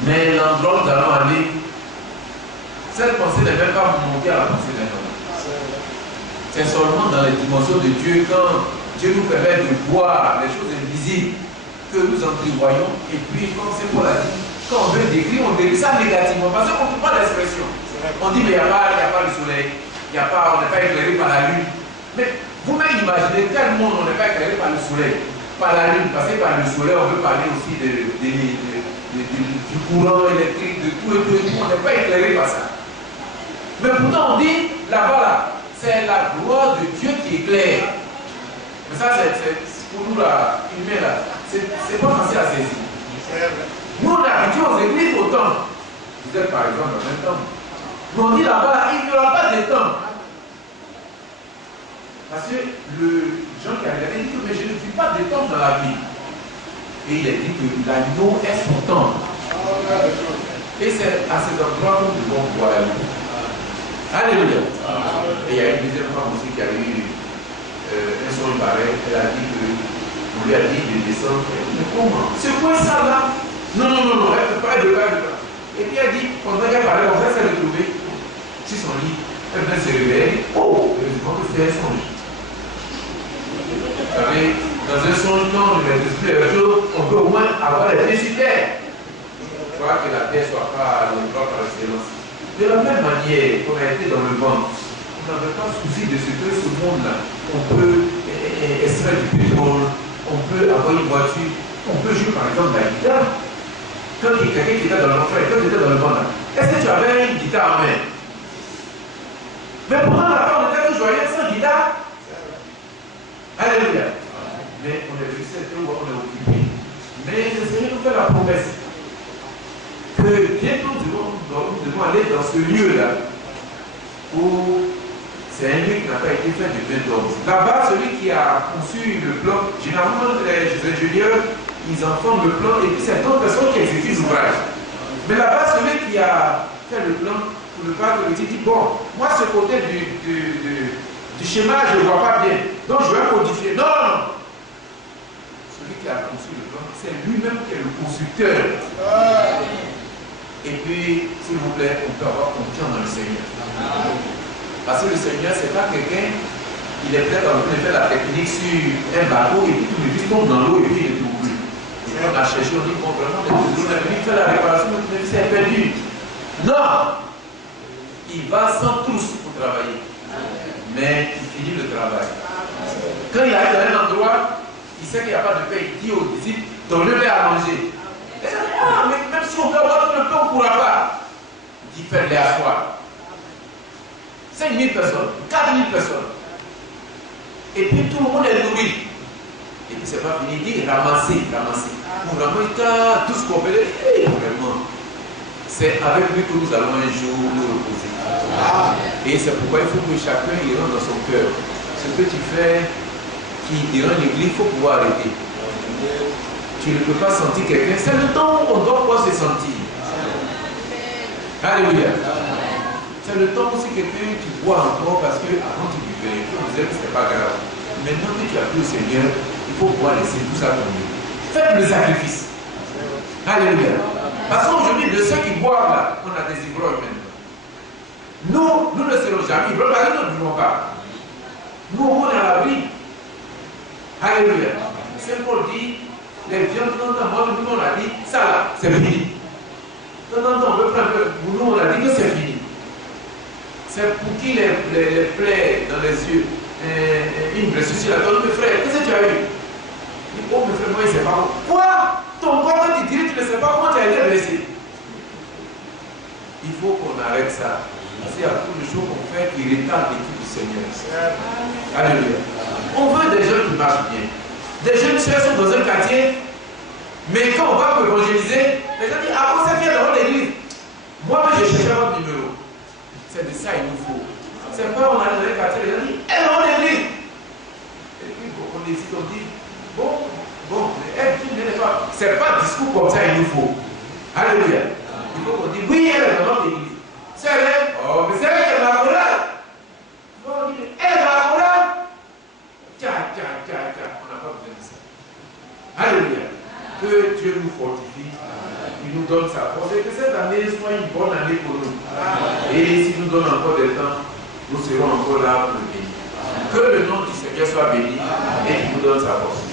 mais l'endroit où nous allons aller, cette pensée n'est même pas montée à la pensée d'un homme. C'est seulement dans les dimensions de Dieu, quand Dieu nous permet de voir les choses invisibles, que nous entrevoyons. Et puis, comme c'est pour la dit, quand on veut décrire, on décrit ça négativement. Parce qu'on ne trouve pas d'expression. On dit, mais il n'y a pas le soleil, on n'est pas éclairé par la lune. Mais vous-même imaginez quel monde on n'est pas éclairé par le soleil. par la lune, passer par le soleil, on peut parler aussi du courant électrique, de tout et tout. On n'est pas éclairé par ça. Mais pourtant, on dit, là-bas, là, c'est la gloire de Dieu qui éclaire. Mais ça, c'est pour nous, là, humains, là, c'est pas facile à saisir. Nous, on est habitués aux églises au temple. Vous êtes, par exemple, dans un temple. Mais on dit là-bas, là, il n'y aura pas de temple. Parce que le Jean qui a regardé dit que mais je ne suis pas de temple dans la vie. Et il a dit que l'agneau est son temple. Et c'est à cet endroit que nous devons pouvoir aller. Alléluia. Et il y a une deuxième femme aussi qui a eu un son pareil. Elle a dit que on lui a dit de descendre. Mais comment? C'est quoi ça là? Non, elle ne peut pas, elle ne peut pas. Et puis elle dit, pendant qu'elle parlait, on va se retrouver sur son lit. Elle vient se réveiller. Oh, je dis, comment c'est un songe? Vous savez, dans un songe, quand on met les choses, on peut au moins avoir les pieds sur terre. Il faut que la terre ne soit pas à l'endroit par excellence. De la même manière qu'on a été dans le ventre, on n'avait pas souci de ce que ce monde-là, on peut extraire du pétrole, on peut avoir une voiture, on peut jouer par exemple la guitare. Quand il y a quelqu'un qui était dans l'enfer, quand tu étais dans le ventre, est-ce que tu avais une guitare en main? Mais pourtant, là-bas, on était tous joyeux sans guitare. Alléluia. Mais on est venu cette où on est occupé. Mais le Seigneur nous fait la promesse que bientôt nous devons aller dans ce lieu-là où c'est un lieu qui n'a pas été fait de main d'homme. Là-bas, celui qui a conçu le plan, généralement les ingénieurs, ils en font le plan et puis c'est d'autres personnes qui exécutent l'ouvrage. Mais là-bas, celui qui a fait le plan, pour ne pas que le dit, bon, moi ce côté du schéma, je ne vois pas bien. Donc je vais modifier. Non. Celui qui a conçu le plan, c'est lui-même qui est le constructeur. Et puis, s'il vous plaît, on peut avoir confiance dans le Seigneur. Parce que le Seigneur, ce n'est pas quelqu'un, il est peut-être en train de faire la technique sur un bateau et puis tout le vide tombe dans l'eau et puis il est tout brûlé. Et on a cherché, on dit, bon, vraiment, on a venu faire la réparation, mais c'est perdu. Non! Il va sans tous pour travailler. Mais il finit le travail. Quand il arrive dans un endroit, il sait qu'il n'y a pas de paix, il dit aux disciples, donnez-les à manger. Et ça dit, ah, mais même si on peut avoir tout le pain, on ne pourra pas. Il dit, faites-les asseoir. 5 000 personnes, 4 000 personnes. Et puis tout le monde est nourri. Et puis c'est pas fini, il dit, ramassez. Pour ramasser tout ce qu'on fait, vraiment. C'est avec lui que nous allons un jour nous reposer. Et c'est pourquoi il faut que chacun y rentre dans son cœur. Ce que tu fais qui dérange l'église, il faut pouvoir arrêter. Tu ne peux pas sentir quelqu'un. C'est le temps où on doit pouvoir se sentir. Alléluia. C'est le temps où si quelqu'un tu bois encore parce que avant tu buvais, tu disais que ce n'est pas grave. Maintenant que tu as pris le Seigneur, il faut pouvoir laisser tout ça tomber. Faites le sacrifice. Alléluia. Parce qu'aujourd'hui, de ceux qui boivent là, on a des ivrognes maintenant. Nous ne serons jamais ivrognes parce que nous ne buvons pas. Nous, on est à l'abri. Alléluia. Saint Paul dit, les viandes, nous on a dit, ça là, c'est fini. On veut prendre un peu. Nous, on a dit que c'est fini. C'est pour qui les plaies dans les yeux, une blessure sur la tête, mes frères, qu'est-ce que tu as eu? Il dit, oh mes frères, moi il ne sait pas. Quoi? Ton corps, quand tu dirais, tu ne sais pas comment tu as été blessé. Il faut qu'on arrête ça. C'est à tout le jour qu'on fait qui retarde l'équipe du Seigneur. Alléluia. On veut des gens qui marchent bien. Des jeunes frères sont dans un quartier, mais quand on va pour évangéliser, les gens disent, ah, vous êtes bien dans l'église. Moi-même, j'ai cherché votre numéro. C'est de ça il nous faut. C'est pas on arrive dans le quartier, les gens disent, elle est dans l'église. Et puis on hésite, on dit, bon, mais elle dit, n'est pas. C'est pas un discours comme ça il nous faut. Alléluia. Il faut qu'on dise, oui, elle est dans notre église. C'est elle. Oh, mais c'est elle qui est dans la morale. On dit, elle est dans la morale. Tiens. On n'a pas besoin de ça. Alléluia. Que Dieu nous fortifie. Il nous donne sa force et que cette année soit une bonne année pour nous. Et s'il nous donne encore des temps, nous serons encore là pour le bénir. Que le nom du Seigneur soit béni et qu'il nous donne sa force.